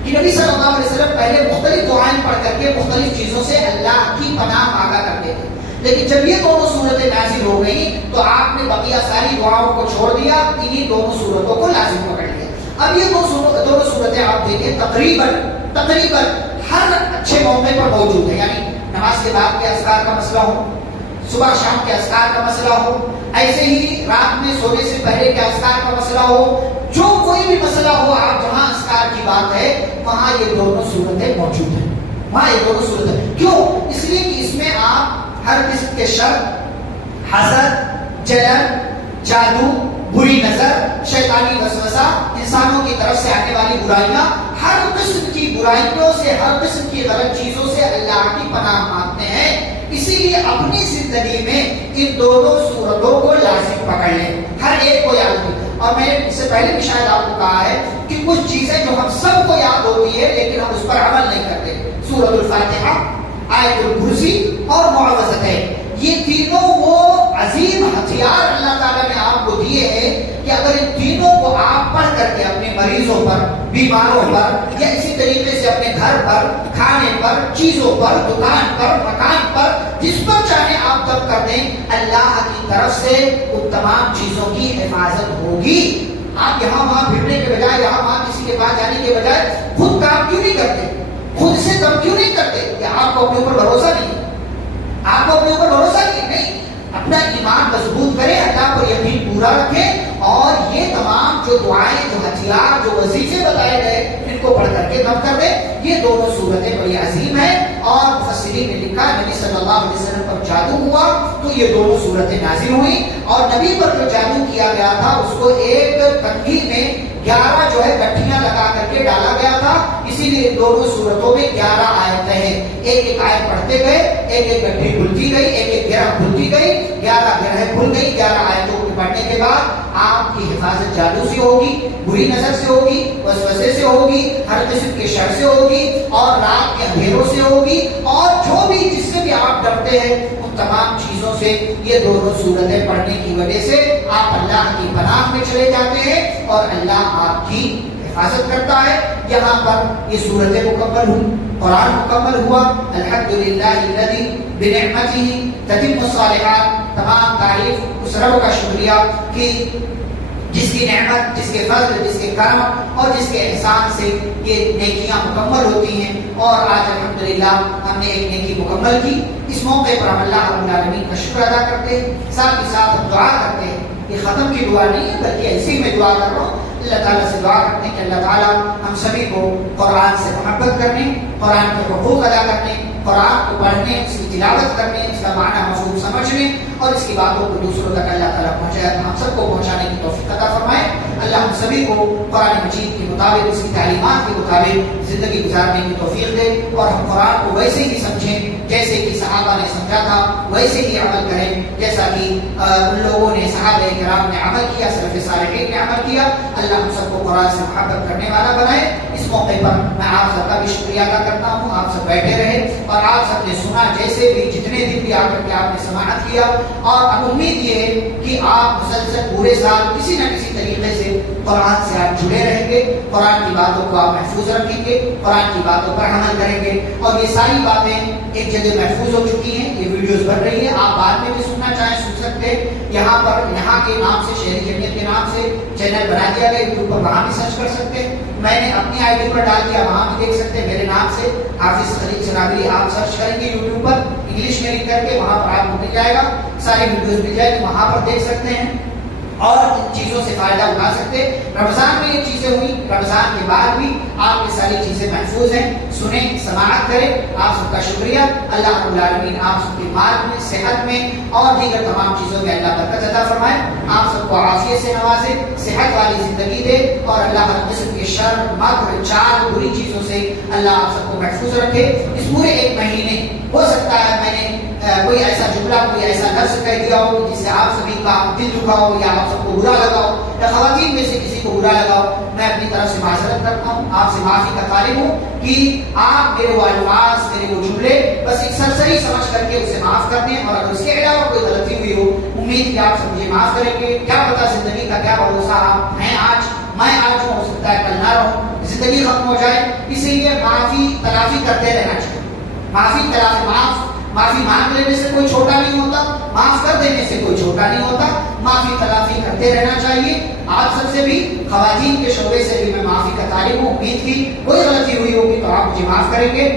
کہ نبی صلی اللہ علیہ وسلم پہلے مختلف دعائیں پڑھ کر کے مختلف چیزوں سے اللہ کی پناہ مانگا کرتے تھے، لیکن جب یہ دونوں صورتیں نازل ہو گئی تو آپ نے بقیہ ساری دعاؤں کو چھوڑ دیا، انہی دونوں صورتوں کو لازم پکڑ لیا. اب یہ دونوں صورتیں آپ دیکھیں تقریباً ہر اچھے موقع پر موجود ہے. یعنی نماز کے بعد کے اذکار کا مسئلہ ہو، صبح شام کے اذکار کا مسئلہ ہو، ایسے ہی رات میں سونے سے پہلے کے اذکار کا مسئلہ ہو، جو کوئی بھی مسئلہ ہو، آپ جہاں اذکار کی بات ہے وہاں یہ دونوں صورتیں موجود ہیں. وہاں یہ دونوں صورتیں کیوں؟ اس لیے کہ اس میں آپ ہر قسم کے شر، حسد، جلن، جادو، بری نظر، شیطانی وسوسہ، انسانوں کی طرف سے آنے والی برائیاں، ہر قسم کی برائیوں سے، ہر قسم کی غلط چیزوں سے اللہ کی پناہ مانگتے ہیں. اسی لیے اپنی زندگی میں ان دونوں صورتوں کو لازم پکڑ لیں، ہر ایک کو یاد کریں. اور میں نے اس سے پہلے بھی شاید آپ کو کہا ہے کہ کچھ چیزیں جو ہم سب کو یاد ہوتی ہے لیکن ہم اس پر عمل نہیں کرتے. سورۃ الفاتحہ، آیت الکرسی اور معوذتین، یہ تینوں وہ عظیم ہتھیار اللہ تعالیٰ نے آپ کو دیے ہیں کہ اگر ان تینوں کو آپ پڑھ کر کے اپنے مریضوں پر، بیماروں پر، یا اسی طریقے سے اپنے گھر پر، کھانے پر، چیزوں پر، دکان پر، مکان پر، جس پر چاہے آپ تب کر دیں، اللہ کی طرف سے ان تمام چیزوں کی حفاظت ہوگی. آپ یہاں وہاں پھرنے کے بجائے، یہاں وہاں کسی کے پاس جانے کے بجائے خود کام کیوں نہیں کرتے؟ خود سے کم کیوں نہیں کرتے؟ کہ آپ کو اپنے اوپر بھروسہ نہیں ہے، آپ کو اپنے اوپر بھروسہ نہیں. اپنا ایمان مضبوط کریں، اللہ پر یقین پورا رکھیں، اور یہ تمام جو دعائیں، جو ہتھیار، جو وظیفے بتائے گئے ان کو پڑھ کر کے دم کر دیں. یہ دونوں صورتیں بڑی عظیم ہیں. اور مفسرین نے لکھا نبی صلی اللہ علیہ وسلم پر جادو ہوا تو یہ دونوں صورتیں نازل ہوئی، اور نبی پر جو جادو کیا گیا تھا اس کو ایک کنگھی میں 11 جو ہے گٹھیاں لگا کر کے ڈالا گیا تھا. اسی لیے دونوں صورتوں میں 11 آیتیں ہیں. ایک آیت پڑھتے گئے، ایک گٹھی کھلتی گئی، ایک گرہ کھلتی گئی، 11 گرہیں کھل گئی. 11 آیتوں کو پڑھنے کے بعد آپ کی حفاظت جادو سے ہوگی، بری نظر سے ہوگی، وسوسے سے ہوگی، ہر قسم کے شر سے ہوگی، اور رات کے اندھیروں سے ہوگی، اور جو بھی جس سے بھی آپ ڈرتے ہیں ان تمام چیزوں سے یہ دونوں صورتیں پڑھنے کی وجہ سے آپ اللہ کی پناہ میں چلے جاتے ہیں اور اللہ آپ کی حفاظت کرتا ہے. یہاں پر یہ صورتیں مکمل ہوئی، قرآن مکمل ہوا. الحمدللہ الذی بنعمتہ تتم الصالحات. تمام تعریف اس رب کا شکریہ کہ جس کی نعمت، جس کے فضل، جس کے کرم اور جس کے احسان سے یہ نیکیاں مکمل ہوتی ہیں. اور آج الحمدللہ ہم نے ایک نیکی مکمل کی. اس موقع پر ہم اللہ رب العالمین کا شکر ادا کرتے ہیں، ساتھ ہی ساتھ ہم دعا کرتے ہیں. یہ ختم کی دعا نہیں ہے بلکہ ایسی میں دعا کر رہا ہوں. اللہ تعالیٰ سے دعا کرتے ہیں کہ اللہ تعالیٰ ہم سبھی کو قرآن سے محبت کرنے، قرآن کے حقوق ادا کرنے، قرآن کو پڑھنے، اس کی تلاوت کرنے، اس کا معنی مفہوم سمجھنے اور اس کی باتوں کو دوسروں تک اللہ تعالیٰ پہنچائے، ہم سب کو پہنچانے کی توفیق عطا فرمائے. اللہ ہم سبھی کو قرآن مجید کے مطابق، اس کی تعلیمات کے مطابق زندگی گزارنے کی توفیق دے، اور ہم قرآن کو ویسے ہی سمجھیں جیسے کہ صحابہ نے سمجھا تھا، ویسے ہی عمل کریں جیسا کہ ان لوگوں نے، صحابہ کرام نے عمل کیا، سلف صالحین نے عمل کیا. اللہ ہم سب کو قرآن سے محبت کرنے والا بنائے. اس موقع پر میں آپ سب کا بھی شکریہ ادا کرتا ہوں. آپ سب بیٹھے رہے اور آپ سب نے سنا، جیسے بھی جتنے دن بھی آ کر کے آپ نے سماعت کیا، اور اب امید یہ ہے کہ آپ مسلسل پورے سال کسی نہ کسی طریقے سے قرآن سے آپ جڑے رہیں گے، قرآن کی باتوں کو آپ محفوظ رکھیں گے، قرآن کی باتوں پر عمل کریں گے. اور یہ ساری باتیں ایک جگہ محفوظ ہو چکی ہیں، یہ ویڈیوز بن رہی ہیں، آپ بعد میں بھی سننا چاہیں سن سکتے ہیں. یہاں پر یہاں کے نام سے، شہری جمعیت کے نام سے چینل بنا دیا گیا، یوٹیوب پر وہاں بھی سرچ کر سکتے ہیں. میں نے اپنی آئی ڈی پر ڈال دیا، وہاں بھی دیکھ سکتے ہیں. میرے نام سے حافظ خلیل چراغلی آپ سرچ کریں گے یوٹیوب پر، انگلش میں لکھ کر کے وہاں پر آپ کو مل جائے گا، ساری ویڈیوز مل جائے گی، وہاں پر دیکھ سکتے ہیں اور ان چیزوں سے فائدہ اٹھا سکتے. رمضان میں یہ چیزیں ہوئی، رمضان کے بعد بھی آپ یہ ساری چیزیں محفوظ ہیں. سنیں، سماعت کریں. آپ سب کا شکریہ. اللہ رب العالمین آپ سب کے مال میں، صحت میں اور دیگر تمام چیزوں میں اللہ برکت عطا فرمائے. آپ سب کو عافیت سے نوازے، صحت والی زندگی دے، اور اللہ ہر قسم کے شر، مکر، چال، بری چیزوں سے اللہ آپ سب کو محفوظ رکھے. اس پورے ایک مہینے ہو سکتا ہے میں نے کوئی ایسا جملہ کوئی ایسا لفظ کہہ دیا ہو جس سے آپ سبھی کا دل دکھا ہو یا آپ سب کو برا لگا ہو یا خواتین میں سے کسی کو برا لگا ہو، میں اپنی طرف سے معذرت کرتا ہوں، آپ سے معافی کا طالب ہوں کہ آپ میرے وہ الفاظ میرے وہ جملے بس ایک سرسری سمجھ کر کے اسے معاف کر دیں، اور اگر اس کے علاوہ کوئی غلطی ہوئی ہو امید کہ آپ سب مجھے معاف کریں گے۔ کیا پتا زندگی کا کیا بھروسہ آپ ہیں آج، میں آج ہوں، ہو سکتا ہے کل نہ رہوں، زندگی ختم ہو جائے، اسی لیے معافی تلافی کرتے رہنا چاہیے۔ معافی تلافی معافی مانگ لینے سے کوئی چھوٹا نہیں ہوتا، معاف کر دینے سے کوئی چھوٹا نہیں ہوتا، معافی تلافی کرتے رہنا چاہیے۔ آپ سب سے بھی، خواتین کے شعبے سے بھی میں معافی کا طالب ہوں، امید کی کوئی غلطی ہوئی ہوگی تو آپ مجھے معاف کریں گے،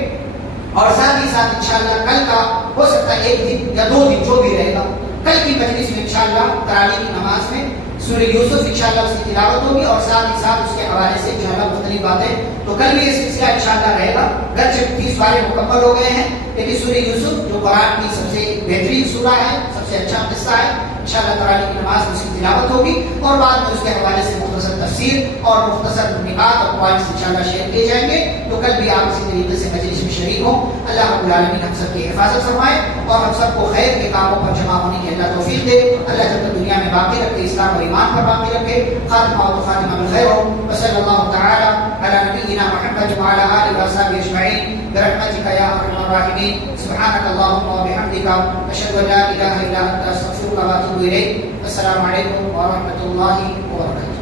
اور ساتھ ہی ساتھ انشاءاللہ کل کا ہو سکتا ہے 1 دن یا 2 دن جو بھی رہے گا، کل کی مجلس میں انشاءاللہ تراویح کی نماز میں سورہ یوسف انشاءاللہ اس کی تلاوت ہوگی، اور ساتھ ہی ساتھ اس کے حوالے سے انشاءاللہ مختلف باتیں، تو کل بھی یہ سلسلہ انشاءاللہ رہے گا، گرچہ 30 بارے مکمل ہو گئے ہیں، لیکن سورہ یوسف جو قرآن کی سب سے بہترین سورہ ہے، سب سے اچھا قصہ ہے، انشاءاللہ تراویح کی نماز میں اس کی تلاوت ہوگی، اور بعد میں اس کے حوالے سے مختصر تفسیر اور مختصر نکات اور پوائنٹس انشاءاللہ شیئر کیے جائیں گے، تو کل بھی آپ اسی طریقے سے مجلس میں شریک ہوں۔ اللہ رب العالمین ہم سب کی حفاظت فرمائے اور ہم سب کو خیر کے کاموں پر جمع ہونے کی اللہ توفیق دے، اللہ جب تک دنیا میں باقی رکھے اسلام اور ایمان پر باقی رکھے، خاتمہ و خاتمہ بالخیر ہو۔ وصلی اللہ تعالی علی نبینا محمد وعلی آلہ وصحبہ اجمعین برحمتک یا ارحم الراحمین۔ سبحانک اللہم وبحمدک، اشہد ان لا الہ الا انت، استغفرک واتوب الیک۔ السلام علیکم ورحمۃ اللہ وبرکاتہ۔